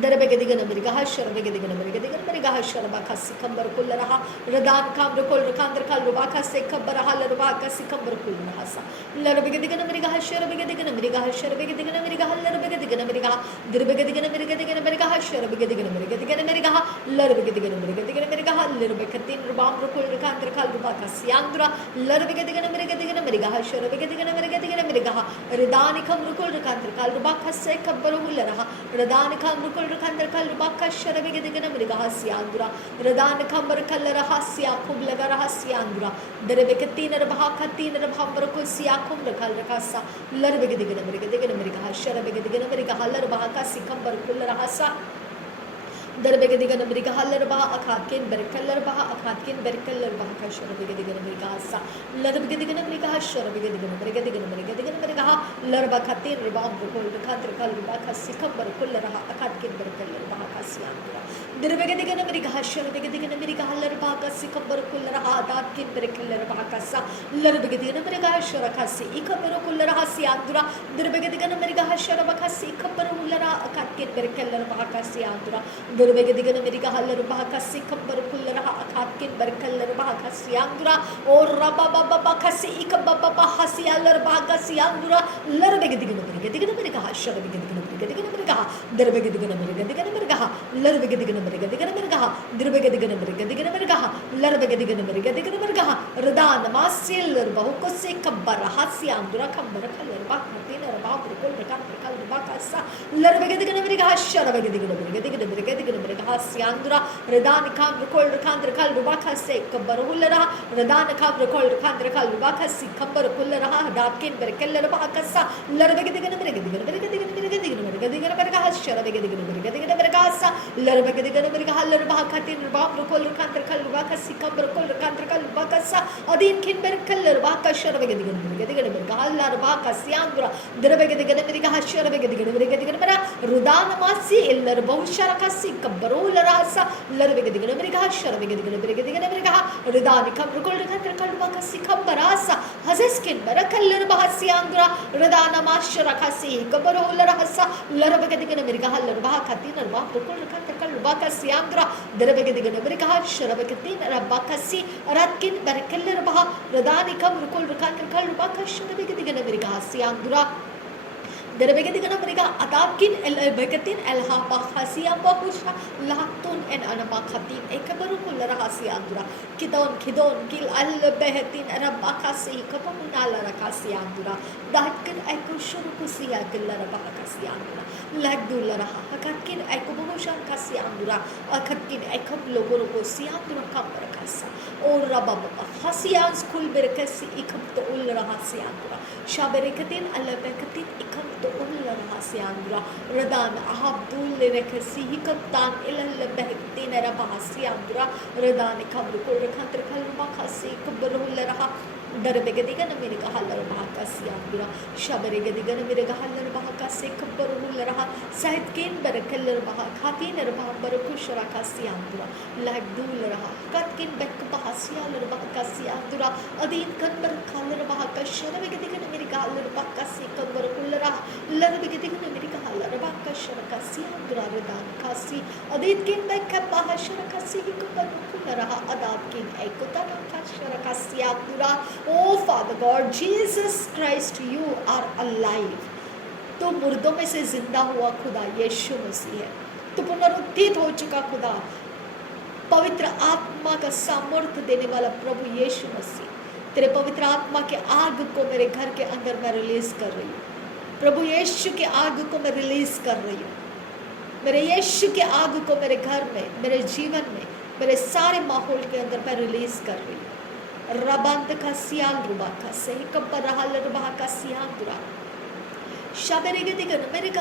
Derbegedigan Mirigaha Sharabegedigan Mirigagan Mirigaha Sharabaka Sikam Berkuleraha, Radan Kamrukul Rakandrakal Rubaka Sekabaraha Larbaka Sikam Berkuleraha, Larbegedigan Mirigaha Sharabegedigan Mirigaha Sharabegedigan Mirigaha Larbegedigan Mirigaha, Derbegedigan Mirigagan Mirigaha Sharabegedigan Mirigagan Mirigaha, Larbegedigan Mirigagan Mirigaha, Lirbekatin Rubam Rukul Rakandrakal Rubaka Siandra, Larbegedigan Mirigagan Mirigaha Sharabegedigan Mirigagan Mirigaha, Ridanikam Rukul Rakandrakal Rubaka Sekabaruleraha, Radanikam Rukul Rakandrakal Rubaka Sharabegedigan Mirigaha Siandra, Radanikam Berkaleraha Siakum Legaraha Siandra, Derebekatina Bahakatina Hamburkul Siakum Rakal Rakasa, Larbegedigan Mirigagan Mirigaha Sharabegedigan Mirigaha Larbaka Sikam Berkuleraha. Derbegedigan Mirigaha Lerbaha, Akatkin Berekellerbaha, Akatkin Berekellerbaha Sharabegedigan Mirigasa, Larbegedigan Mirigaha Sharabegedigan Mirigagan Mirigagan Mirigaha, Larbakatin Ribam Bukul, the Kantrakal Ribaka Sikam Berkuleraha, Akatkin Berekellerbaha Siandra. Derbegedigan Mirigaha Sharabegedigan Mirigaha Lerbaka Sikam Berkuleraha, Datkin Berekellerbaha, Larbegedigan Mirigaha Sharakasi, Ikaberukuleraha Siandra, Derbegedigan Mirigaha Sharabaka Sikam Berulera, Akatkin Berekellerbaha Siandra. Derbegedigan Mirigaha Lerbaka Sikam Berkuleraha, Akatkin Berekellerbaha Siandra, or Rababa Kasi Ikababa Hasia Lerbaka Siandra, Lerbegedigan Mirigaha Sharabegedigan Mirigaha, Derbegedigan Mirigaha, Lerbegedigan Mirigaha, Derbegedigan Mirigaha, Lerbegedigan Mirigaha, Radan Masil Bahukose Kabaraha Siandra Kambarakalerba, Martina Rabakul, Rakal Bakasa, Lerbegedigan Mirigaha Sharabegedigan Mirigaha Siandra, Redanikam Rukul Rakandrakal Rubaka Sek Barulera, Redanikam Rukul Rakandrakal Rubaka Sikambar Kuleraha, Datkin Berekellerabakasa, Lerbegedigan Mirigagan Derbegedigana mereka atakin begetin elha bahasiam bahusha lahtun en anamakatin ekabaru kullara hasiandura kidon kil al behetin arabakasi kapamunala rakasiandura dakin ekushuru kusia killara bahasiandura lagdulara hakakin ekubushan kasiandura akakin ekab logoro kosiandura kamrakasa or rababa hasian skul berkasi ikam to ulra hasiandura shaberekatin alabekatin ikam to ulra hasiandura radan abdul rekasi hikatan ilal behtin rabahasiandura radan kabru ko rakhantar kalma khasi kabrulra Darabegadigan America Haller Bahakasiandura, Shaberegadigan America Haller Bahakasi Kabarularaha, Saidkin Barakeller Bahakatin Barakusharakasiandura, Lagdularaha, Katkin Bek Bahasia Bahakasiandura, Adin Kanbar Kaller Bahakasha, Begadigan America Haller Bakasi Kabarulara, Larabegadigan America Haller Bakasharakasiandura, Redan Kasi, Aditkin Bek Bahasharakasi Kabarularaha, Adabkin Ekutana Kasharakasiandura. Oh Father God, Jesus Christ, you are alive. तो मुर्दों में से जिंदा हुआ खुदा यीशु मसीह है. तो पुनरुत्थित हो चुका खुदा, पवित्र आत्मा का सामर्थ्य देने वाला प्रभु यीशु मसीह, तेरे पवित्र आत्मा के आग को मेरे घर के अंदर मैं रिलीज कर रही हूँ. प्रभु यीशु के आग को मैं रिलीज कर रही हूँ. मेरे यीशु के आग को मेरे घर में, मेरे जीवन में, मेरे सारे माहौल के अंदर मैं रिलीज कर रही हूँ. Rabant kasial rubaka sehi kabarahal rubaka siandura. Shaberigadigan America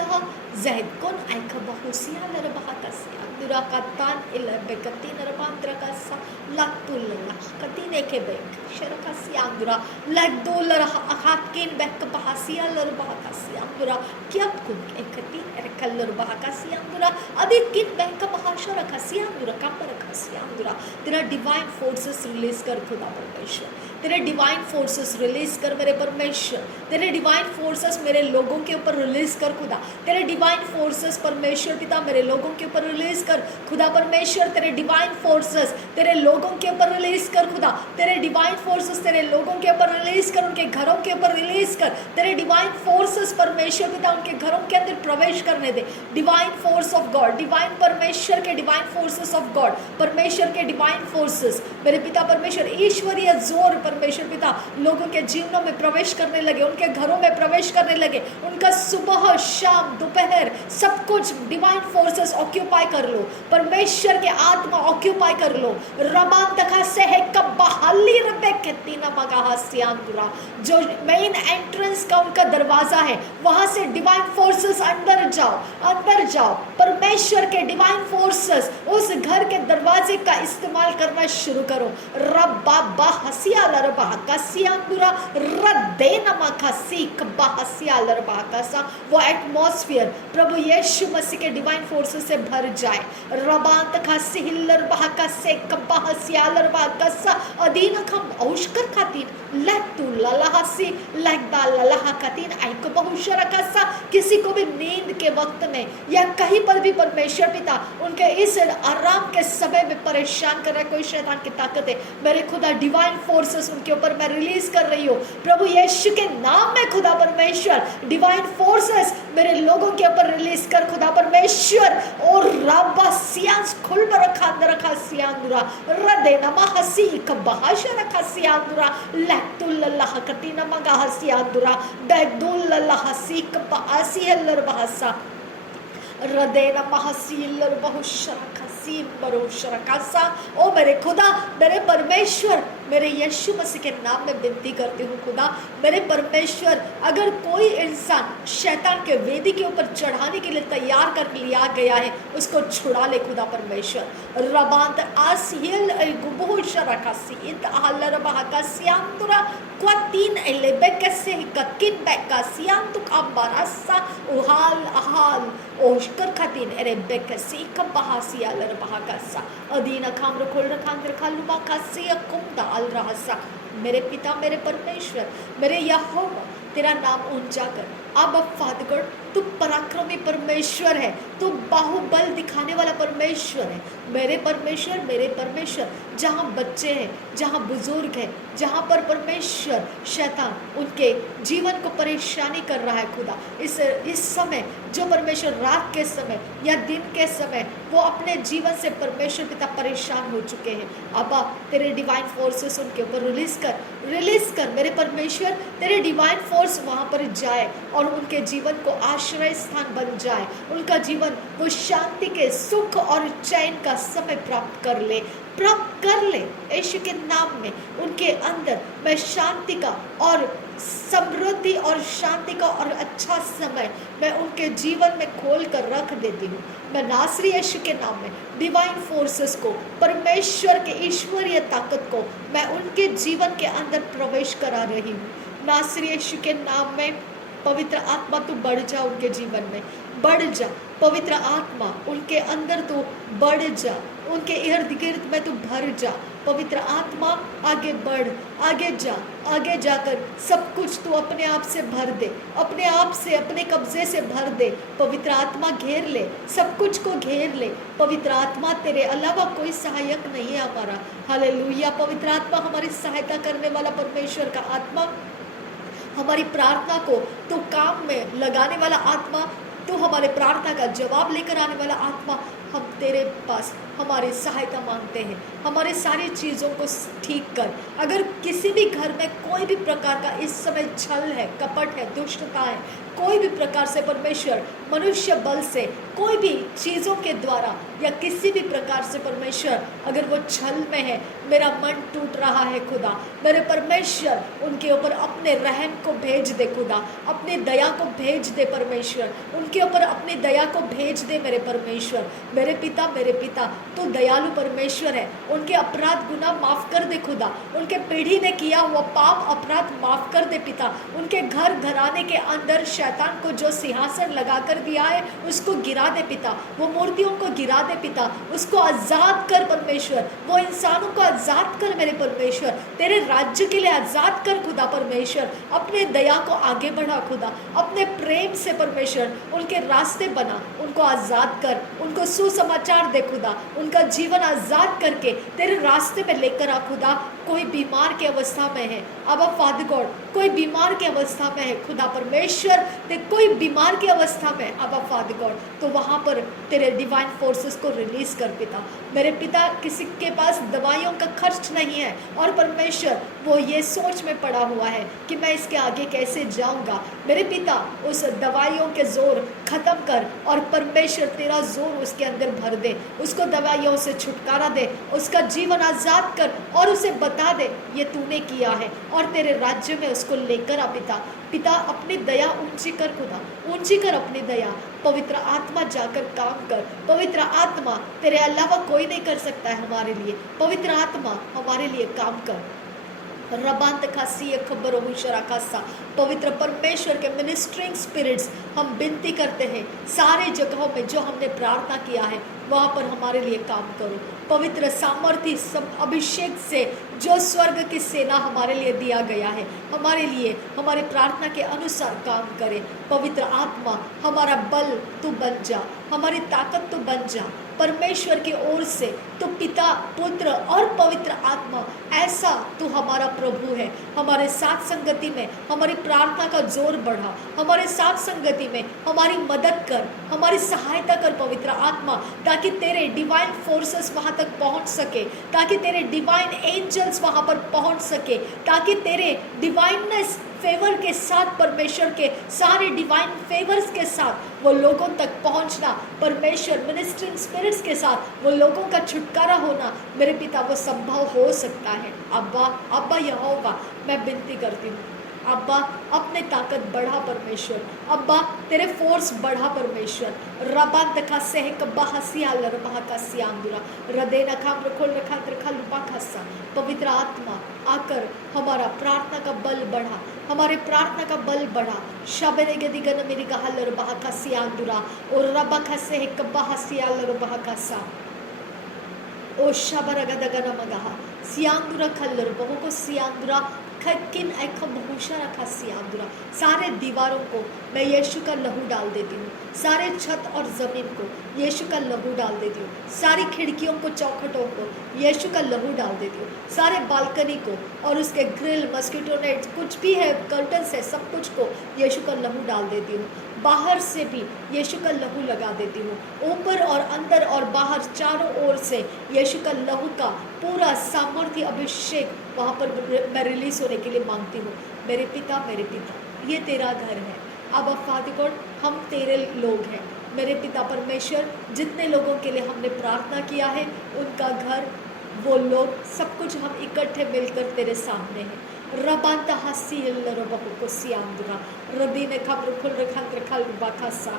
Zaid kon aika bahusia rubaka siandura katan ila bekatin rabantrakasa latullah katine kebek sharakasiandura lagdullah akakin bek bahasia rubaka siandura kiat kun ekatin erkal rubaka siandura adikin bek bahasharakasiandura kaparakasiandura. There are divine forces release kar khuda परमेश्वर, तेरे divine forces release कर मेरे परमेश्वर, तेरे divine forces मेरे लोगों के ऊपर रिलीज कर खुदा, तेरे डिवाइन फोर्सेस परमेश्वर पिता मेरे लोगों के ऊपर रिलीज कर खुदा परमेश्वर, तेरे डिवाइन फोर्सेस तेरे लोगों के ऊपर रिलीज कर खुदा, तेरे डिवाइन फोर्सेस तेरे लोगों के ऊपर रिलीज कर, उनके घरों के ऊपर रिलीज कर, तेरे डिवाइन फोर्सेस परमेश्वर पिता उनके घरों के अंदर प्रवेश करने दे. Divine force of God, divine परमेश्वर के डिवाइन फोर्सेस ऑफ गॉड, परमेश्वर के डिवाइन फोर्सेस मेरे पिता परमेश्वर, ईश्वरीय जोर परमेश्वर पिता लोगों के जीवनों में प्रवेश करने लगे, उनके घरों में प्रवेश करने लगे, उनका सुबह शाम दोपहर सब कुछ डिवाइन फोर्सेस ऑक्यूपाई कर लो, परमेश्वर के आत्मा ऑक्यूपाई कर लो. रमान तका से है कब बहाली रबे कहतीना मगाहा सियांगुरा, जो मेन एंट्रेंस का उनका दरवाजा है वहां से डिवाइन फोर्सेस अंदर जाओ, अंदर जाओ. परमेश्वर के डिवाइन फोर्सेस उस घर के दरवाजे का इस्तेमाल करना शुरू करो. रब्बा हसिया लरबा कसियांगुरा रद्देना मखसी कब्बा हसिया लरबा कसा, वो एटमॉस्फेयर प्रभु यीशु मसीह के डिवाइन फोर्सेस से भर जाए. रबांत खसी हिलरबा कसे कब्बा हसिया लरबा कसा अदीन खम औशकर खातिर लतु ललहसी लगदा ललह खातिर आइको बहुशर कसा. किसी को भी नींद के वक्त में या कहीं पर भी परमेश्वर पिता उनके इस आराम के समय में परेशान कर रहा है कोई शैतान की ताकत है, मेरे खुदा डिवाइन फोर्सेस उनके ऊपर मैं रिलीज कर रही हूँ प्रभु यीशु के नाम में. खुदा परमेश्वर डिवाइन फोर्सेस मेरे लोगों के ऊपर रिलीज कर खुदा परमेश्वर. और रब्बा सियांस खुल पर रखा सियांदुरा रदे नमा हसी कबहाश रखा सियांदुरा लक्तुल्लाह कतीना मगा हसियांदुरा दैदुल्लाह हसी कबासी हल्लर बहसा रदेना महसीलर बहुशरकसी बरोशरकसा. ओ मेरे खुदा मेरे परमेश्वर मेरे यीशु मसीह के नाम में विनती करती हूँ खुदा मेरे परमेश्वर, अगर कोई इंसान शैतान के वेदी के ऊपर चढ़ाने के लिए तैयार कर लिया गया है, उसको छुड़ा ले खुदा परमेश्वर। रबांत आसियल गुबोशरा कासियत आलर बहाकासियांतुरा क्वातीन एलेबेकसे ककिन बेकासियांतुक अम्बारासा उहाल अहाल ओशकर खातिन एरेबेकसी कबहासियालर बहाकासा अदीना खामर खोल रखांद्र खालुमा कासिया कुमदा अल रहसा। मेरे पिता मेरे परमेश्वर मेरे यहोवा तेरा नाम ऊंचा कर। अब फादर तू पराक्रमी परमेश्वर है, तू बाहुबल दिखाने वाला परमेश्वर है। मेरे परमेश्वर जहाँ बच्चे हैं, जहाँ बुजुर्ग हैं, जहाँ पर परमेश्वर शैतान उनके जीवन को परेशानी कर रहा है खुदा, इस समय जो परमेश्वर रात के समय या दिन के समय वो अपने जीवन से परमेश्वर पिता परेशान हो चुके हैं, अब तेरे डिवाइन फोर्सेस उनके ऊपर रिलीज कर मेरे परमेश्वर। तेरे डिवाइन फोर्स वहाँ पर जाए और उनके जीवन को आश्रय स्थान बन जाए, उनका जीवन वो शांति के सुख और चैन का समय प्राप्त कर ले यीशु के नाम में। उनके अंदर मैं शांति का और समृद्धि और शांति का और अच्छा समय मैं उनके जीवन में खोल कर रख देती हूँ। मैं नासरी यीशु के नाम में डिवाइन फोर्सेस को, परमेश्वर के ईश्वरीय ताकत को मैं उनके जीवन के अंदर प्रवेश करा रही हूँ। नासरी यीशु के नाम में पवित्र आत्मा तू बढ़ जा, उनके जीवन में बढ़ जा पवित्र आत्मा, उनके अंदर तू बढ़ जा, उनके इर्द गिर्द में तू भर जा पवित्र आत्मा। आगे बढ़, आगे जाकर सब कुछ तू अपने आप से भर दे, अपने आप से अपने कब्जे से भर दे। पवित्र आत्मा घेर ले, सब कुछ को घेर ले पवित्र आत्मा। तेरे अलावा कोई सहायक नहीं है हमारा। हालेलुया। पवित्र आत्मा हमारी सहायता करने वाला परमेश्वर का आत्मा, हमारी प्रार्थना को तो काम में लगाने वाला आत्मा, तो हमारे प्रार्थना का जवाब लेकर आने वाला आत्मा, हम तेरे पास हमारी सहायता मांगते हैं। हमारे सारी चीज़ों को ठीक कर। अगर किसी भी घर में कोई भी प्रकार का इस समय छल है, कपट है, दुष्टता है, कोई भी प्रकार से परमेश्वर मनुष्य बल से कोई भी चीज़ों के द्वारा या किसी भी प्रकार से परमेश्वर अगर वो छल में है, मेरा मन टूट रहा है खुदा, मेरे परमेश्वर उनके ऊपर अपने रहम को भेज दे खुदा, अपनी दया को भेज दे परमेश्वर, उनके ऊपर अपनी दया को भेज दे मेरे परमेश्वर। मेरे पिता तू दयालु परमेश्वर है। उनके अपराध गुनाह माफ कर दे खुदा, उनके पीढ़ी ने किया हुआ पाप अपराध माफ कर दे पिता। उनके घर घराने के अंदर शैतान को जो सिंहासन लगा कर दिया है उसको गिरा दे पिता, वो मूर्तियों को गिरा दे पिता, उसको आजाद कर परमेश्वर, वो इंसानों को आजाद कर मेरे परमेश्वर, तेरे राज्य के लिए आजाद कर खुदा परमेश्वर। अपने दया को आगे बढ़ा खुदा, अपने प्रेम से परमेश्वर उनके रास्ते बना, उनको आजाद कर, उनको सुसमाचार दे खुदा, उनका जीवन आजाद करके तेरे रास्ते में लेकर आ खुदा। कोई बीमार की अवस्था में है, अब फादर गॉड कोई बीमार की अवस्था में है खुदा परमेश्वर, कोई बीमार की अवस्था में अब फादर गॉड, तो वहाँ पर तेरे डिवाइन फोर्सेस को रिलीज कर पिता। मेरे पिता किसी के पास दवाइयों का खर्च नहीं है और परमेश्वर वो ये सोच में पड़ा हुआ है कि मैं इसके आगे कैसे जाऊंगा। मेरे पिता उस दवाइयों के जोर खत्म कर और परमेश्वर तेरा जोर उसके अंदर भर दे, उसको दवाइयों से छुटकारा दे, उसका जीवन आजाद कर और उसे बता दे ये तूने किया है और तेरे राज्य में उसको लेकर आ पिता। अपनी दया ऊंची कर खुदा, ऊंची कर अपनी दया। पवित्र आत्मा जाकर काम कर, पवित्र आत्मा तेरे अलावा कोई नहीं कर सकता है हमारे लिए, पवित्र आत्मा हमारे लिए काम कर। रबांत खासी खबर खासा पवित्र परमेश्वर के मिनिस्ट्रिंग स्पिरिट्स हम विनती करते हैं सारे जगहों में जो हमने प्रार्थना किया है वहाँ पर हमारे लिए काम करो। पवित्र सामर्थ्य अभिषेक से जो स्वर्ग की सेना हमारे लिए दिया गया है, हमारे लिए हमारे प्रार्थना के अनुसार काम करे। पवित्र आत्मा हमारा बल तू बन जा, हमारी ताकत तू बन जा परमेश्वर की ओर से। तो पिता पुत्र और पवित्र आत्मा ऐसा तू हमारा प्रभु है। हमारे साथ संगति में हमारी प्रार्थना का जोर बढ़ा, हमारे साथ संगति में हमारी मदद कर, हमारी सहायता कर पवित्र आत्मा, ताकि ताकि तेरे डिवाइन फोर्सेस वहाँ तक पहुँच सके, ताकि तेरे डिवाइन एंजल्स वहाँ पर पहुँच सके, ताकि तेरे डिवाइननेस फेवर के साथ, परमेश्वर के सारे डिवाइन फेवर्स के साथ वो लोगों तक पहुंचना, परमेश्वर मिनिस्ट्रिंग स्पिरिट्स के साथ वो लोगों का छुटकारा होना, मेरे पिता वो संभव हो सकता है। अब्बा, अब्बा यहोवा, मैं विनती करती हूँ, अब्बा अपने ताकत बढ़ा परमेश्वर, अब्बा तेरे फोर्स बढ़ा परमेश्वर। रबा तका से कब्बा हसिया लरबा का सियांदुरा हृदय नखाम रखोल रखा रखा लुपा खस्सा। पवित्र आत्मा आकर हमारा प्रार्थना का बल बढ़ा, हमारे प्रार्थना का बल बढ़ा। शबरे गदि गन मेरी कहा लरबा का सियांदुरा और रबा खसे कब्बा हसिया लरबा का सा ओ शबरगदगन मगहा सियांदुरा खल्लर बहु को सियांदुरा खकिन ऐखम बहुशा रखा सियांदुरा। सारे दीवारों को मैं यीशु का लहू डाल देती हूँ, सारे छत और ज़मीन को यीशु का लहू डाल देती हूँ, सारी खिड़कियों को, चौखटों को यीशु का लहू डाल देती हूँ, सारे बालकनी को और उसके ग्रिल, मस्कीटो नेट, कुछ भी है, कर्टन्स है, सब कुछ को यीशु का लहू डाल देती हूँ। बाहर से भी यीशु का लहू लगा देती हूँ, ऊपर और अंदर और बाहर चारों ओर से यीशु का लहू का पूरा सामर्थ्य अभिषेक वहाँ पर मैं रिलीज होने के लिए मांगती हूँ। मेरे पिता, ये तेरा घर है। अब फादर गॉड, हम तेरे लोग हैं। मेरे पिता परमेश्वर, जितने लोगों के लिए हमने प्रार्थना किया है, उनका घर, वो लोग, सब कुछ हम इकट्ठे मिलकर तेरे सामने हैं। रबांता हसी हिल्लर बहु को सियांदुरा रदीने खबर खुल रखा रखा बाखासा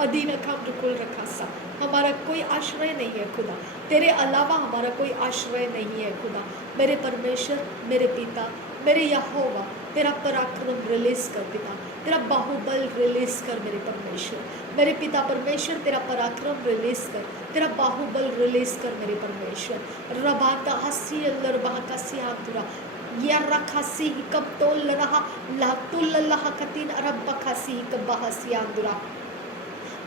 अदीन खबर खुल रखा सा। हमारा कोई आश्रय नहीं है खुदा, तेरे अलावा हमारा कोई आश्रय नहीं है खुदा। मेरे परमेश्वर, मेरे पिता, मेरे यहोवा, तेरा पराक्रम रिलीज कर पिता, तेरा बाहुबल रिलीज कर मेरे परमेश्वर। मेरे पिता परमेश्वर, तेरा पराक्रम रिलीज कर, तेरा बाहुबल रिलीज कर मेरे परमेश्वर। रबाता हसी अल्लर बहका सियांदुरा या रखासी कब तोल रहा लातुल लहा कतीन अरब बखासी कब बहसियांदुरा।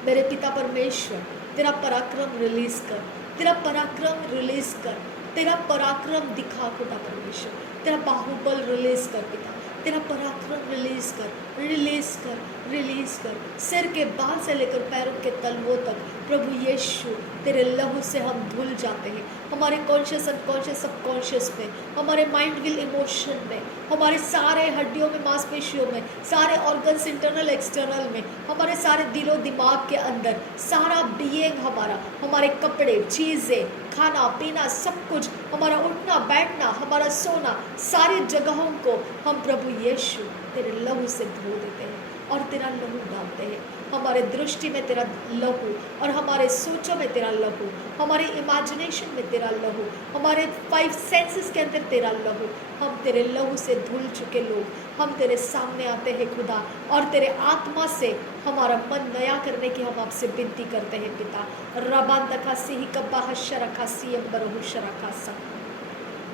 मेरे पिता परमेश्वर, तेरा पराक्रम रिलीज कर, तेरा पराक्रम रिलीज कर, तेरा पराक्रम दिखा खुदा परमेश्वर, तेरा बाहुबल रिलीज कर पिता, तेरा पराक्रम रिलीज कर, रिलीज कर, रिलीज कर। सिर के बाल से लेकर पैरों के तलवों तक प्रभु यीशु तेरे लहू से हम धुल जाते हैं। हमारे कॉन्शियस, अनकॉन्शियस, सबकॉन्शियस में, हमारे माइंड, विल, इमोशन में, हमारे सारे हड्डियों में, मांसपेशियों में, सारे ऑर्गन्स, इंटरनल एक्सटर्नल में, हमारे सारे दिलो दिमाग के अंदर, सारा बीइंग हमारा, हमारे कपड़े, चीज़ें, खाना पीना, सब कुछ, हमारा उठना बैठना, हमारा सोना, सारी जगहों को हम प्रभु यीशु तेरे लहू से धो देते हैं और तेरा लहू डालते हैं। हमारे दृष्टि में तेरा लहू और हमारे सोचों में तेरा लहू, हमारे इमेजिनेशन में तेरा लहू, हमारे 5 सेंसेस के अंदर तेरा लहू। हम तेरे लहू से धुल चुके लोग, हम तेरे सामने आते हैं खुदा और तेरे आत्मा से हमारा मन नया करने की हम आपसे विनती करते हैं पिता। रबान तखासी ही कब्बा हशरखासी अंबरहु शरखासा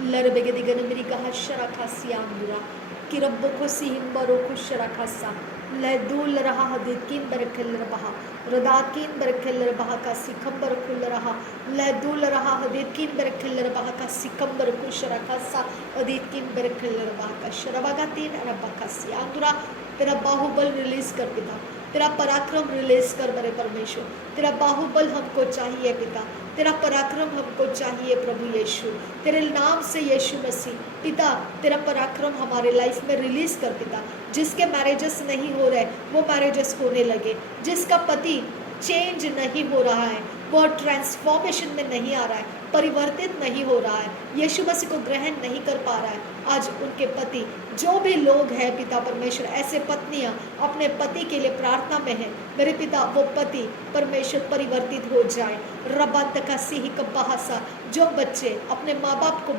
लरबेगदी गनमरी का हशरखासी आंदुरा कि रब्बो को सिहिंबरो खुश रखासा लदूल रहा हदीकिन बरखल रहा रदाकिन बरखल रहा का सिकंबर खुल रहा लदूल रहा हदीकिन बरखल रहा का सिकंबर खुश रखासा अदीकिन बरखल रहा का शरबागातीन रबा का सियांदुरा। तेरा बाहुबल रिलीज कर पिता, तेरा पराक्रम रिलीज कर मेरे परमेश्वर। तेरा बाहुबल हमको चाहिए पिता, तेरा पराक्रम हमको चाहिए प्रभु यीशु। तेरे नाम से यीशु मसीह पिता, तेरा पराक्रम हमारे लाइफ में रिलीज कर पिता। जिसके मैरिजेस नहीं हो रहे वो मैरिजेस होने लगे, जिसका पति चेंज नहीं हो रहा है, वो ट्रांसफॉर्मेशन में नहीं आ रहा है, परिवर्तित नहीं हो रहा है, यीशु मसीह को ग्रहण नहीं कर पा रहा है, आज उनके पति, जो भी लोग हैं पिता परमेश्वर, ऐसे पत्नियां अपने पति के लिए प्रार्थना में हैं मेरे पिता, वो पति परमेश्वर परिवर्तित हो जाए। रबंत का सिही कब्बासा, जो बच्चे अपने माँ बाप को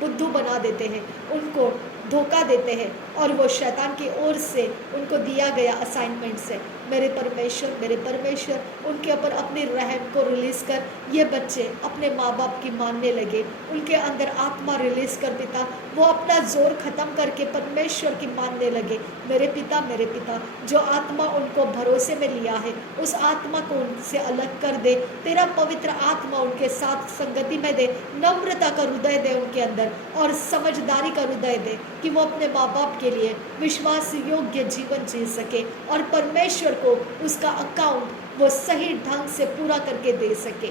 बुद्धू बना देते हैं, उनको धोखा देते हैं और वो शैतान की ओर से उनको दिया गया असाइनमेंट से मेरे परमेश्वर उनके ऊपर अपनी रहम को रिलीज़ कर, ये बच्चे अपने माँ बाप की मानने लगे, उनके अंदर आत्मा रिलीज़ कर पिता, वो अपना जोर ख़त्म करके परमेश्वर की मानने लगे मेरे पिता। जो आत्मा उनको भरोसे में लिया है उस आत्मा को उनसे अलग कर दे, तेरा पवित्र आत्मा उनके साथ संगति में दे, नम्रता का हृदय दे उनके अंदर और समझदारी का हृदय दे कि वो अपने माँ बाप के लिए विश्वास योग्य जीवन जी सके और परमेश्वर को उसका अकाउंट वो सही ढंग से पूरा करके दे सके।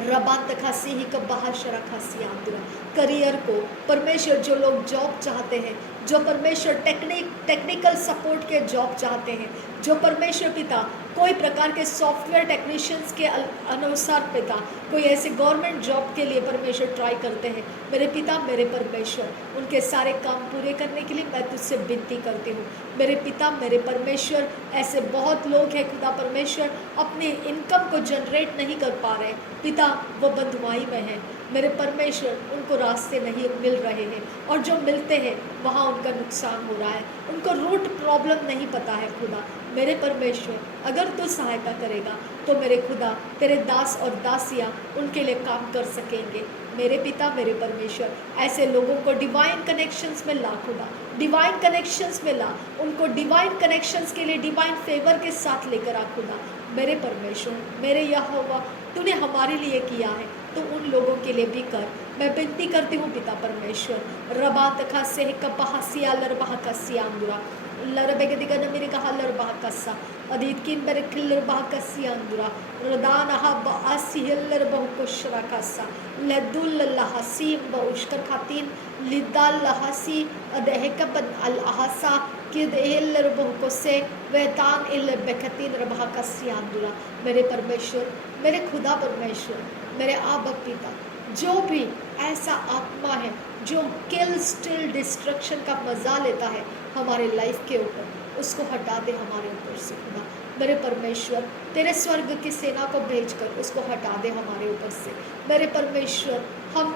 रबात खासी ही कब बाहर शरा खासी आंदुरा करियर को परमेश्वर, जो लोग जॉब चाहते हैं, जो परमेश्वर टेक्निकल सपोर्ट के जॉब चाहते हैं, जो परमेश्वर पिता कोई प्रकार के सॉफ्टवेयर टेक्नीशियंस के अनुसार पिता कोई ऐसे गवर्नमेंट जॉब के लिए परमेश्वर ट्राई करते हैं, मेरे पिता मेरे परमेश्वर उनके सारे काम पूरे करने के लिए मैं तुझसे विनती करती हूँ। मेरे पिता मेरे परमेश्वर, ऐसे बहुत लोग हैं खुदा परमेश्वर अपनी इनकम को जनरेट नहीं कर पा रहे पिता, वो बंधुआई में है मेरे परमेश्वर, उनको रास्ते नहीं मिल रहे हैं और जो मिलते हैं वहाँ उनका नुकसान हो रहा है, उनको रूट प्रॉब्लम नहीं पता है खुदा मेरे परमेश्वर। अगर तू सहायता करेगा तो मेरे खुदा तेरे दास और दासियाँ उनके लिए काम कर सकेंगे मेरे पिता मेरे परमेश्वर। ऐसे लोगों को डिवाइन कनेक्शंस में ला खुदा, डिवाइन कनेक्शंस में ला, उनको डिवाइन कनेक्शंस के लिए डिवाइन फेवर के साथ लेकर आ खुदा मेरे परमेश्वर। मेरे यहोवा तूने हमारे लिए किया है तो उन लोगों के लिए भी कर, मैं विनती करती हूँ पिता परमेश्वर। रबात खासे कपहासिया लरबाह कसियांदुरा लरबेगदिगन मेरे कहा लरबाह कसा अदीत किन बेरे खिल्लर बाह कसियांदुरा रदान हा बासी हिल्लर बहु कुशरा कसा लदुल लहसीम बहुश्कर खातीन लिदाल लहसी अदहकबन अल अहसा किद हिल्लर बहु कुसे वेतान इल बेखतीन रबाह कसियांदुरा मेरे परमेश्वर, मेरे खुदा परमेश्वर, मेरे आबा पिता, जो भी ऐसा आत्मा है जो किल स्टिल डिस्ट्रक्शन का मज़ा लेता है हमारे लाइफ के ऊपर, उसको हटा दे हमारे ऊपर से खुदा मेरे परमेश्वर। तेरे स्वर्ग की सेना को भेजकर उसको हटा दे हमारे ऊपर से मेरे परमेश्वर। हम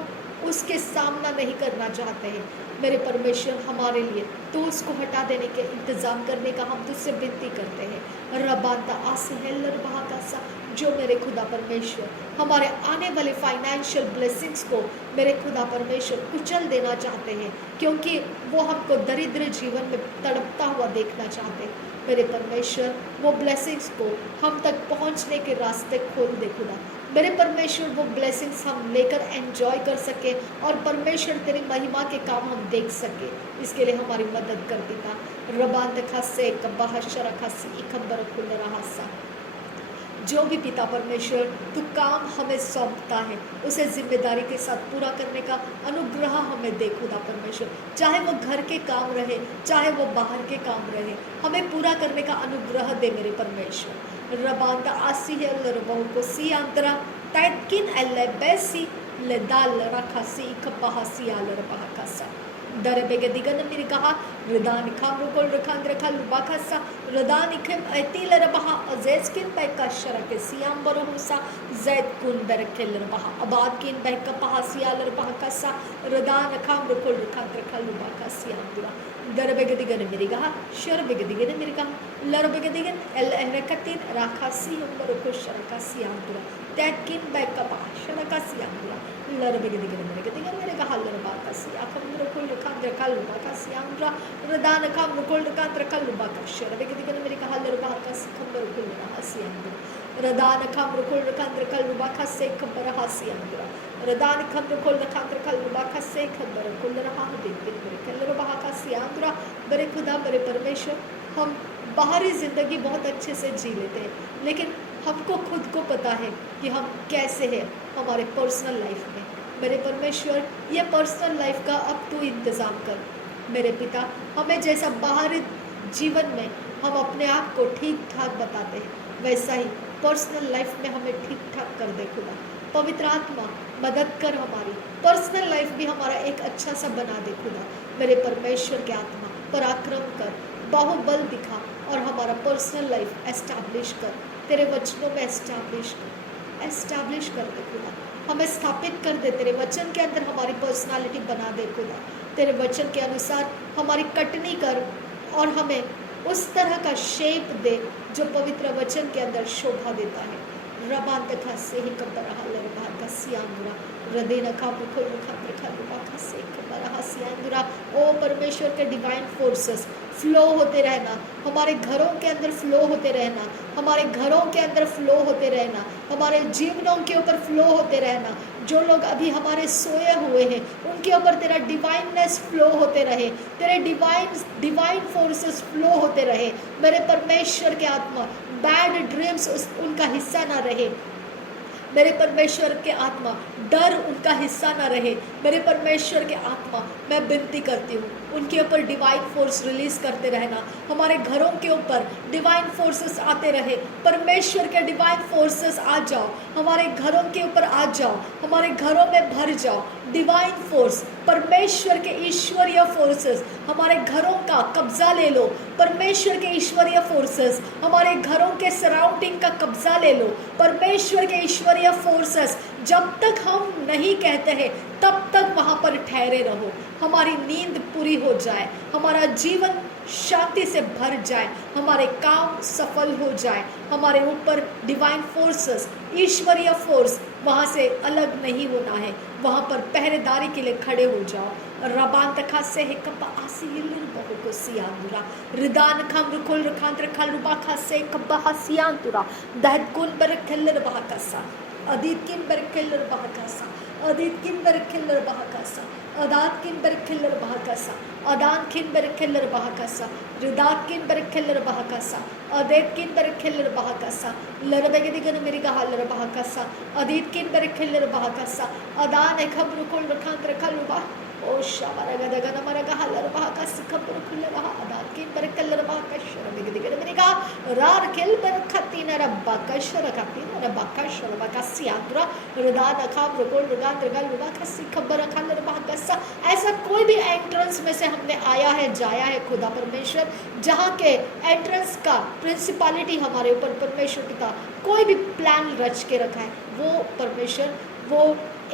उसके सामना नहीं करना चाहते हैं मेरे परमेश्वर, हमारे लिए तो उसको हटा देने के इंतज़ाम करने का हम तुझसे विनती करते हैं। रबाता आसहेलर बहाकासा, जो मेरे खुदा परमेश्वर हमारे आने वाले फाइनेंशियल ब्लेसिंग्स को मेरे खुदा परमेश्वर कुचल देना चाहते हैं, क्योंकि वो हमको दरिद्र जीवन में तड़पता हुआ देखना चाहते हैं मेरे परमेश्वर। वो ब्लेसिंग्स को हम तक पहुंचने के रास्ते खोल दे खुदा मेरे परमेश्वर। वो ब्लेसिंग्स हम लेकर एंजॉय कर सके और परमेश्वर तेरी महिमा के काम हम देख सके, इसके लिए हमारी मदद कर देता। रबान खासे कब्बाह शरा खासी इकबर खुल रहा सा, जो भी पिता परमेश्वर तू काम हमें सौंपता है उसे जिम्मेदारी के साथ पूरा करने का अनुग्रह हमें दे खुदा परमेश्वर। चाहे वो घर के काम रहे, चाहे वो बाहर के काम रहे, हमें पूरा करने का अनुग्रह दे मेरे परमेश्वर। रबांता आसी है लरबहु को सी अंतरा तैतकिन एल्ले बैसी ले दाल रखासी कपहासी आल रबाकासा दरबेगे दिगन मेरी कहा रदान खाम रुकोल रखान रखा लुबाखासा रदान इखम ऐतिल रबहा अज़ेज किन बैका शरके सियाम बरोहुसा ज़ैद कुन बरकेल रबहा अबाद किन बैका पहासिया लरबाकासा रदान खाम रुकोल रखान रखा लुबाखासिया दुरा दरबेगे दिगन मेरी कहा शरबेगे दिगन मेरी कहा लरबेगे दिगन एल एनकतिन राखासी हम बरोको शरकासिया दुरा तैकिन बैका पहाशरकासिया दुरा लरबेगे दिगन मेरे कहा लरबाकासी आखम रुकोल रखान रखा लुबाकासिया दुरा रदान खाम रुकोल रखान रखा लुबाकासिया रबेगे दिगन मेरी कहा लरबाकासी खम रुकोल रहासिया दुरा रदान खाम रुकोल रखान रखा लुबाकासे खम रहासिया दुरा रदान खम रुकोल रखान रखा लुबाकासे खम रुकोल रहा देखते मेरे कलर बहाकासिया दुरा मेरे खुदा मेरे परमेश्वर। हम बाहरी ज़िंदगी बहुत अच्छे से जी लेते हैं, लेकिन हमको खुद को पता है कि हम कैसे हैं हमारे पर्सनल लाइफ में मेरे परमेश्वर। ये पर्सनल लाइफ का अब तू इंतज़ाम कर मेरे पिता। हमें जैसा बाहरी जीवन में हम अपने आप को ठीक ठाक बताते हैं, वैसा ही पर्सनल लाइफ में हमें ठीक ठाक कर दे खुदा। पवित्र आत्मा मदद कर, हमारी पर्सनल लाइफ भी हमारा एक अच्छा सा बना दे खुदा मेरे परमेश्वर के आत्मा। पराक्रम कर, बाहुबल दिखा और हमारा पर्सनल लाइफ एस्टैब्लिश कर, तेरे वचनों में एस्टैब्लिश कर दे खुदा। हमें स्थापित कर दे तेरे वचन के अंदर, हमारी पर्सनालिटी बना दे खुदा। तेरे वचन के अनुसार हमारी कटनी कर और हमें उस तरह का शेप दे जो पवित्र वचन के अंदर शोभा देता है। रबान तथा से ही कब्बरहा लरबान का सियांगुरा रदेना का मुखल रखा रखा लुबा का से कब्बरहा सियांगुरा। ओ परमेश्वर के डिवाइन फोर्सेस फ्लो होते रहना, हमारे घरों के अंदर फ्लो होते रहना, हमारे घरों के अंदर फ्लो होते रहना, हमारे जीवनों के ऊपर फ्लो होते रहना। जो लोग अभी हमारे सोए हुए हैं उनके ऊपर तेरा डिवाइननेस फ्लो होते रहे, तेरे डिवाइन फोर्सेस फ्लो होते रहे मेरे परमेश्वर के आत्मा। बैड ड्रीम्स उनका हिस्सा ना रहे, मेरे परमेश्वर के आत्मा, डर उनका हिस्सा ना रहे। मेरे परमेश्वर के आत्मा, मैं विनती करती हूँ उनके ऊपर डिवाइन फोर्स रिलीज करते रहना। हमारे घरों के ऊपर डिवाइन फोर्सेस आते रहे। परमेश्वर के डिवाइन फोर्सेस आ जाओ, हमारे घरों के ऊपर आ जाओ, हमारे घरों में भर जाओ। डिवाइन फोर्स, परमेश्वर के ईश्वरीय फोर्सेस हमारे घरों का कब्जा ले लो। परमेश्वर के ईश्वरीय फोर्सेस हमारे घरों के सराउंडिंग का कब्जा ले लो। परमेश्वर के ईश्वरीय फोर्सेस, जब तक हम नहीं कहते हैं तब तक वहां पर ठहरे रहो। हमारी नींद पूरी हो जाए, हमारा जीवन शांति से भर जाए, हमारे काम सफल हो जाए। हमारे ऊपर डिवाइन फोर्सेस, ईश्वरीय फोर्स, वहां से अलग नहीं होना है। वहां पर पहरेदारी के लिए खड़े हो जाओ। रबान तखा से है कपा आसी लिलिर बहु को सियांदुरा रिदान खम रुकुल रखांत रखल रुबा खा से कपा हसियांतुरा दहत कुन बर खेलर बहकसा अदीत किन बर खेलर बहकसा अदीत किन बर खेलर बहकसा अदात किन बर खेलर बहकसा अदान किन बर खेलर बहकसा रिदात किन बर खेलर बहकसा अदेत किन बर खेलर बहकसा लरबेगे दिगन मेरी का हलर बहकसा अदीत किन बर खेलर बहकसा अदान खम रुकुल रखांत रखल रुबा ओ शाबारा गदा गना मरा का हलर बहका सिखबर खुले रहा अदात किन बर खेलर बहका शरबेगे दिगन मेरी का रार खेल बर खती न रब्बा का शर खती न रब्बा का शर बका सियादरा रिदात अखाब रुकुल रगात रगल रुबा का सिखबर खलर बहका। ऐसा कोई भी एंट्रेंस में से हमने आया है, जाया है खुदा परमेश्वर, जहाँ के एंट्रेंस का प्रिंसिपलिटी हमारे ऊपर परमेश्वर पिता कोई भी प्लान रच के रखा है, वो परमेश्वर वो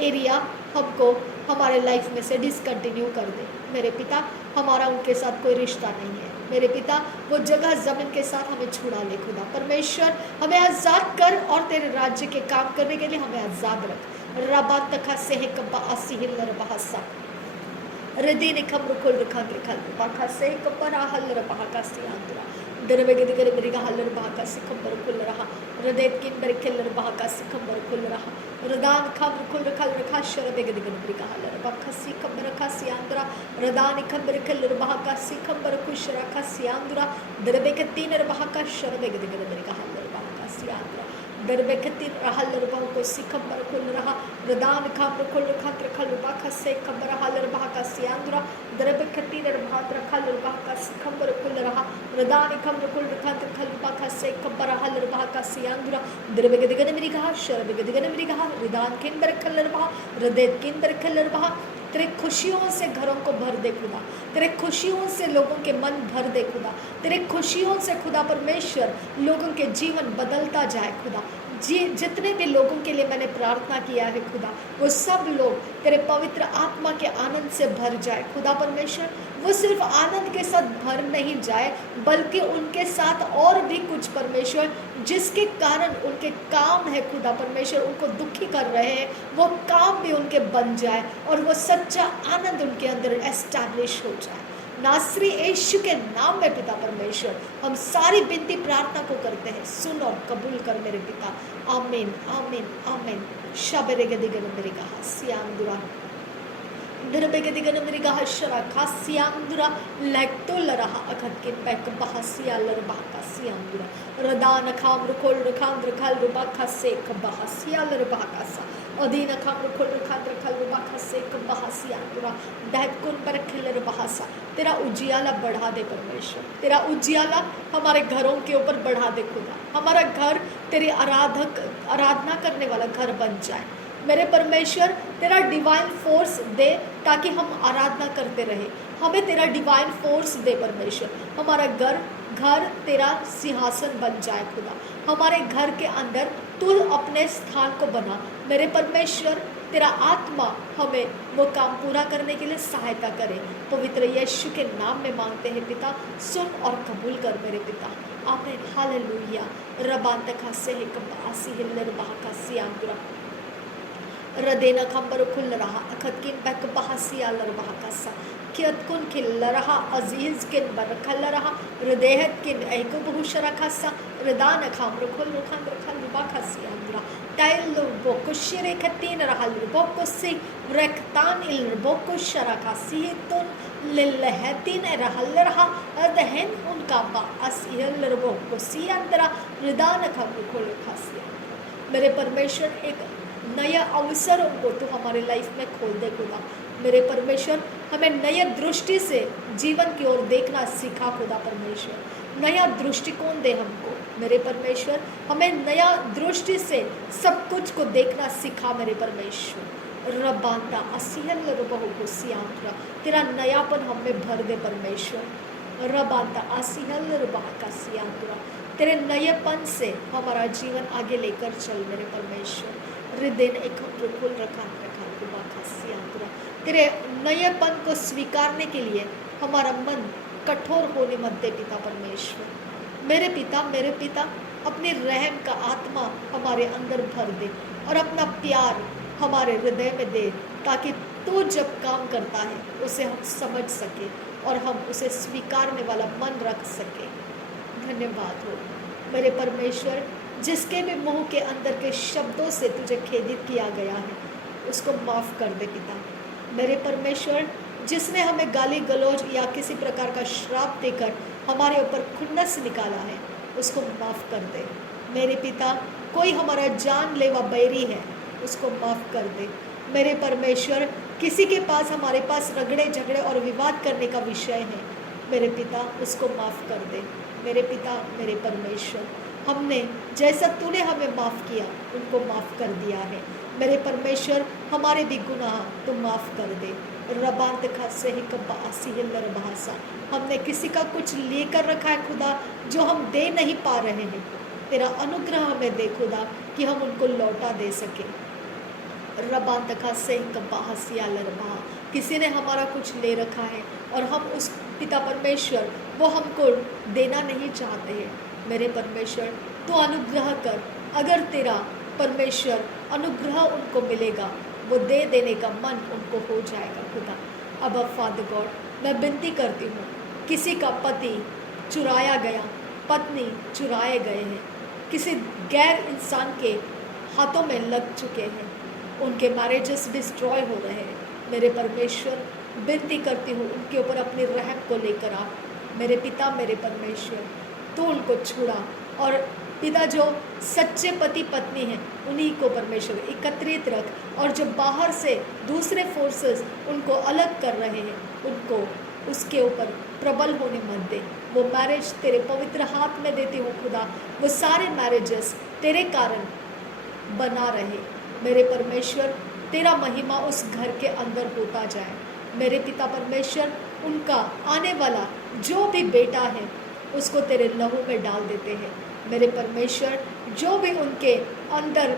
एरिया हमको हमारे लाइफ में से डिसकंटिन्यू कर दे। मेरे पिता, हमारा उनके साथ कोई रिश्ता नहीं है। मेरे पिता, वो जगह जमीन के साथ हमें छुड़ा ले खुदा परमेश्वर, हमें आज़ाद कर और तेरे राज्य के काम करने के लिए हमें आज़ाद रख। रबा तखा से है कब्बा आसी हिल्लर बहसा रदीन खम रुकुल रखांत रखल बखा से कब्बा हल्लर बहका सियांतरा दरबेगे दिगरे मेरी का हल्लर बहका सिखबर खुल रहा रदेत किन बर खेलर बहका सिखबर खुल रहा रदान खम रुकुल रखल रखा शरबेगे दिगरे मेरी का हल्लर बहका सिखबर रखा सियांतरा रदान खबर खेलर बहका सिखबर खुश रखा सियांतरा दरबेगे तीन बहका शरबेगे दिगरे मेरी का हल्लर बहका सियांतरा दरबेकती रहल रबा को सिखबर खुल रहा रदान खाम खुल रखा रखल रबा खसे खबर हल रबा का सियांदरा दरबेकती रबा रखल रबा का सिखबर खुल रहा रदान खम खुल रखा रखल रबा खसे खबर हल रबा का सियांदरा दरबेगदिगन मेरी कहा शरबेगदिगन मेरी कहा रिदान किन बरखल रबा रदेत किन बरखल रबा। तेरे खुशियों से घरों को भर दे खुदा, तेरे खुशियों से लोगों के मन भर दे खुदा, तेरे खुशियों से खुदा परमेश्वर लोगों के जीवन बदलता जाए खुदा। जितने भी लोगों के लिए मैंने प्रार्थना किया है खुदा, वो सब लोग तेरे पवित्र आत्मा के आनंद से भर जाए खुदा परमेश्वर। वो सिर्फ आनंद के साथ भर नहीं जाए, बल्कि उनके साथ और भी कुछ परमेश्वर जिसके कारण उनके काम है खुदा परमेश्वर उनको दुखी कर रहे हैं, वो काम भी उनके बन जाए और वो सच्चा आनंद उनके अंदर एस्टैब्लिश हो जाए। नासरी यीशु के नाम में पिता परमेश्वर हम सारी विनती प्रार्थना को करते हैं, सुन और कबूल कर मेरे पिता। आमीन आमीन आमीन। शबरेगे दिगन मेरे कहा सियांदुरा दरबेगे दिगन मेरे कहा शरा खासियांदुरा लेक्तुल रहा अखत के पैक बहसिया लरबा का सियांदुरा रदान खाम रुकोल रखांद रखल रुबा खसे बहसिया लरबा का सा अदीन खाम रुकोल रखांद रखल रुबा खसे बहसियांदुरा दहत कुन पर खिलर बहसा। तेरा उजियाला बढ़ा दे परमेश्वर, तेरा उजियाला हमारे घरों के ऊपर बढ़ा दे खुदा। हमारा घर तेरे आराधना करने वाला घर बन जाए मेरे परमेश्वर। तेरा डिवाइन फोर्स दे ताकि हम आराधना करते रहे। हमें तेरा डिवाइन फोर्स दे परमेश्वर। हमारा घर तेरा सिंहासन बन जाए खुदा। हमारे घर के अंदर तू अपने स्थान को बना मेरे परमेश्वर। तेरा आत्मा हमें वो काम पूरा करने के लिए सहायता करे। पवित्र यीशु के नाम में मांगते हैं पिता, सुन और कबूल कर मेरे पिता। आमीन हालेलुया। रबान तखा से है कब आसी हिल्लर बहका सियांदुरा रदेना खंबर खुल रहा अखत किन बैक बहसिया लर बहका सा कियत कुन खिल रहा अजीज किन बरखल रहा हृदयत किन ऐको बहुश रखा सा रदान खाम रुखल रुखन रखल बखा सियांदुरा टाइल बोको शिरे खतीन रहल बोको सी रक्तान इल बोको शरका सियतुन लिलहतीन रहल रहा अदहन उनका बा असियल बोको सियांदरा रदान खाम रुखल रखा सिया मेरे परमेश्वर एक नया अवसर उनको तू हमारे लाइफ में खोल दे खुदा। मेरे परमेश्वर हमें नए दृष्टि से जीवन की ओर देखना सिखा खुदा परमेश्वर, नया दृष्टिकोण दे हमको मेरे परमेश्वर, हमें नया दृष्टि से सब कुछ को देखना सिखा मेरे परमेश्वर। रबांता असिहल रबहु कुसियांत्रा, तेरा नयापन हमें भर दे परमेश्वर। रबांता असिहल रबह का सियांत्रा, तेरे नएपन से हमारा जीवन आगे लेकर चल मेरे परमेश्वर। हृदय एक प्रफुल रखा सियांत्रा, तेरे नएपन को स्वीकारने के लिए हमारा मन कठोर होने मत दे पिता परमेश्वर। मेरे पिता अपने रहम का आत्मा हमारे अंदर भर दे और अपना प्यार हमारे हृदय में दे, ताकि तू जब काम करता है उसे हम समझ सके और हम उसे स्वीकारने वाला मन रख सके। धन्यवाद हो मेरे परमेश्वर, जिसके भी मुंह के अंदर के शब्दों से तुझे खेदित किया गया है उसको माफ़ कर दे पिता। मेरे परमेश्वर, जिसने हमें गाली गलौज या किसी प्रकार का श्राप देकर हमारे ऊपर खुन्नस निकाला है उसको माफ़ कर दे। मेरे पिता, कोई हमारा जानलेवा बैरी है उसको माफ़ कर दे। मेरे परमेश्वर, किसी के पास हमारे पास रगड़े झगड़े और विवाद करने का विषय है, मेरे पिता उसको माफ़ कर दे। मेरे पिता, मेरे परमेश्वर, हमने जैसा तूने हमें माफ़ किया उनको माफ़ कर दिया है। मेरे परमेश्वर, हमारे भी गुनाह तू माफ़ कर दे। रबांत खा से ही कब्बासा, हमने किसी का कुछ लेकर रखा है खुदा जो हम दे नहीं पा रहे हैं, तेरा अनुग्रह हमें दे खुदा कि हम उनको लौटा दे सके। रबांत खा से ही कब्बासिया लरबा, किसी ने हमारा कुछ ले रखा है और हम उस पिता परमेश्वर वो हमको देना नहीं चाहते हैं। मेरे परमेश्वर, तो अनुग्रह कर, अगर तेरा परमेश्वर अनुग्रह उनको मिलेगा वो दे देने का मन उनको हो जाएगा खुदा। अब फादर गॉड, मैं विनती करती हूँ, किसी का पति चुराया गया, पत्नी चुराए गए हैं, किसी गैर इंसान के हाथों में लग चुके हैं, उनके मैरिजेस डिस्ट्रॉय हो रहे हैं। मेरे परमेश्वर, विनती करती हूँ उनके ऊपर अपनी रहम को लेकर आ। मेरे पिता, मेरे परमेश्वर, तो उनको छुड़ा, और पिता जो सच्चे पति पत्नी हैं उन्हीं को परमेश्वर एकत्रित रख, और जो बाहर से दूसरे फोर्सेस उनको अलग कर रहे हैं उनको उसके ऊपर प्रबल होने मत दे। वो मैरिज तेरे पवित्र हाथ में देती हूँ खुदा, वो सारे मैरिजेस तेरे कारण बना रहे। मेरे परमेश्वर, तेरा महिमा उस घर के अंदर होता जाए। मेरे पिता परमेश्वर, उनका आने वाला जो भी बेटा है उसको तेरे लहू में डाल देते हैं। मेरे परमेश्वर, जो भी उनके अंदर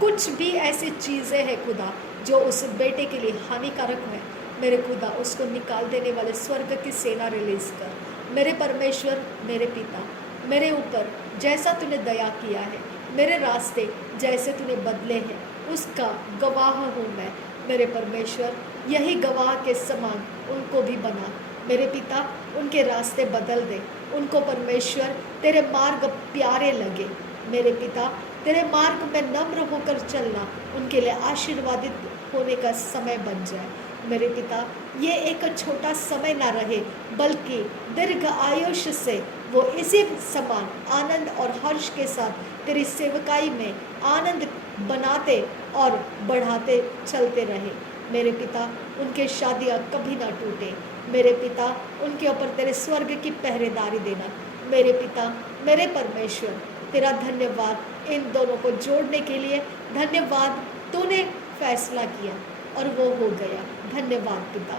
कुछ भी ऐसी चीज़ें हैं खुदा जो उस बेटे के लिए हानिकारक है, मेरे खुदा उसको निकाल देने वाले स्वर्ग की सेना रिलीज कर। मेरे परमेश्वर, मेरे पिता, मेरे ऊपर जैसा तूने दया किया है, मेरे रास्ते जैसे तूने बदले हैं, उसका गवाह हूँ मैं। मेरे परमेश्वर, यही गवाह के समान उनको भी बना। मेरे पिता, उनके रास्ते बदल दे, उनको परमेश्वर तेरे मार्ग प्यारे लगे। मेरे पिता, तेरे मार्ग में नम्र होकर चलना उनके लिए आशीर्वादित होने का समय बन जाए। मेरे पिता, ये एक छोटा समय ना रहे, बल्कि दीर्घ आयुष्य से वो इसी समान आनंद और हर्ष के साथ तेरी सेवकाई में आनंद बनाते और बढ़ाते चलते रहे। मेरे पिता, उनके शादियाँ कभी ना टूटे। मेरे पिता, उनके ऊपर तेरे स्वर्ग की पहरेदारी देना। मेरे पिता, मेरे परमेश्वर, तेरा धन्यवाद इन दोनों को जोड़ने के लिए। धन्यवाद, तूने फैसला किया और वो हो गया। धन्यवाद पिता।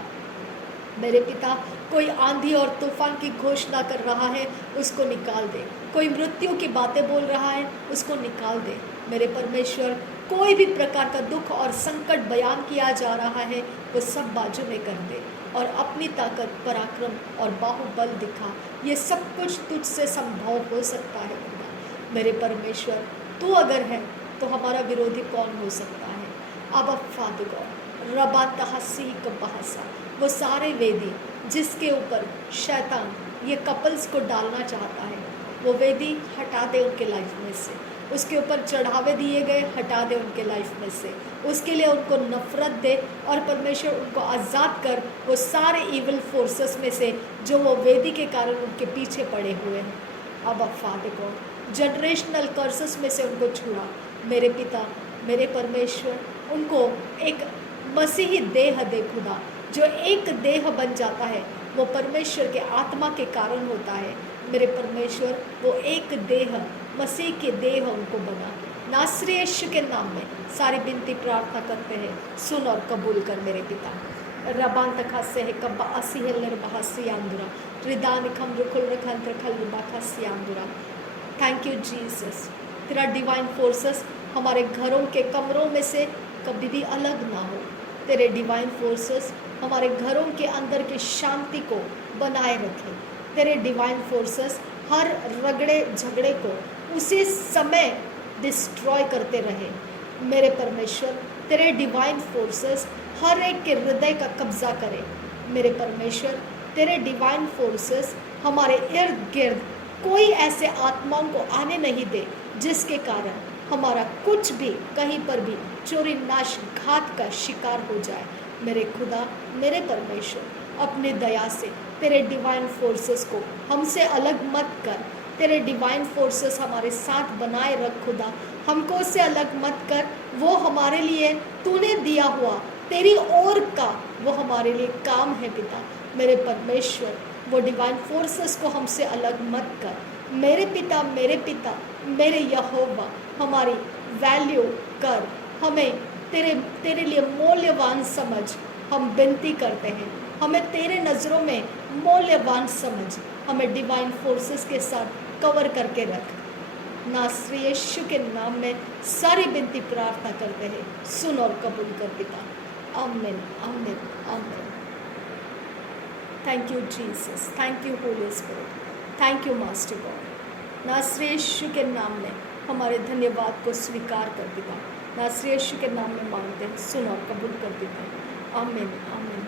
मेरे पिता, कोई आंधी और तूफान की घोषणा कर रहा है उसको निकाल दे, कोई मृत्यु की बातें बोल रहा है उसको निकाल दे। मेरे परमेश्वर, कोई भी प्रकार का दुख और संकट बयान किया जा रहा है वो सब बाजू में कर दे और अपनी ताकत, पराक्रम और बाहुबल दिखा। ये सब कुछ तुझसे संभव हो सकता है खुदा। मेरे परमेश्वर, तू अगर है तो हमारा विरोधी कौन हो सकता है। अब फादर गॉड, रबातहसी कबहसा, वो सारे वेदी जिसके ऊपर शैतान ये कपल्स को डालना चाहता है, वो वेदी हटा दे उनके लाइफ में से। उसके ऊपर चढ़ावे दिए गए हटा दे उनके लाइफ में से। उसके लिए उनको नफरत दे और परमेश्वर उनको आज़ाद कर वो सारे इविल फोर्सेस में से जो वो वेदी के कारण उनके पीछे पड़े हुए हैं। अब फादर गॉड, जनरेशनल कर्सेस में से उनको छुड़ा। मेरे पिता, मेरे परमेश्वर, उनको एक मसीही देह दे खुदा, जो एक देह बन जाता है वो परमेश्वर के आत्मा के कारण होता है। मेरे परमेश्वर, वो एक देह, मसीह के देह उनको बना। नासरी यीशु के नाम में सारी विनती प्रार्थना करते हैं, सुन और कबूल कर मेरे पिता। रबान तखासे है कब्बा असी है लरबहासी आंदुरा त्रिदान खम रुकुल रखंत्र खल बाखासी आंदुरा। थैंक यू जीसस, तेरा डिवाइन फोर्सेस हमारे घरों के कमरों में से कभी भी अलग ना हो। तेरे डिवाइन फोर्सेस हमारे घरों के अंदर की शांति को बनाए रखें। तेरे डिवाइन फोर्सेस हर रगड़े झगड़े को उसी समय डिस्ट्रॉय करते रहे। मेरे परमेश्वर, तेरे डिवाइन फोर्सेस हर एक के हृदय का कब्जा करें। मेरे परमेश्वर, तेरे डिवाइन फोर्सेस हमारे इर्द गिर्द कोई ऐसे आत्माओं को आने नहीं दे जिसके कारण हमारा कुछ भी कहीं पर भी चोरी नाश घात का शिकार हो जाए। मेरे खुदा, मेरे परमेश्वर, अपनी दया से तेरे डिवाइन फोर्सेस को हमसे अलग मत कर। तेरे डिवाइन फोर्सेस हमारे साथ बनाए रख खुदा, हमको उससे अलग मत कर। वो हमारे लिए तूने दिया हुआ तेरी ओर का वो हमारे लिए काम है पिता। मेरे परमेश्वर, वो डिवाइन फोर्सेस को हमसे अलग मत कर। मेरे पिता, मेरे यहोवा, हमारी वैल्यू कर, हमें तेरे लिए मूल्यवान समझ। हम विनती करते हैं, हमें तेरे नज़रों में मूल्यवान समझ। हमें डिवाइन फोर्सेस के साथ कवर करके रख। नासरी यीशु के नाम में सारी विनती प्रार्थना करते हैं, सुन और कबूल कर पिता। आमीन, आमीन, आमीन। Thank you Jesus, thank you Holi spirit, thank you master God. नासरी यीशु के नाम में हमारे धन्यवाद को स्वीकार कर पिता। नासरी यीशु के नाम में मांगते हैं, सुन और कबूल कर पिता। आमीन, आमीन।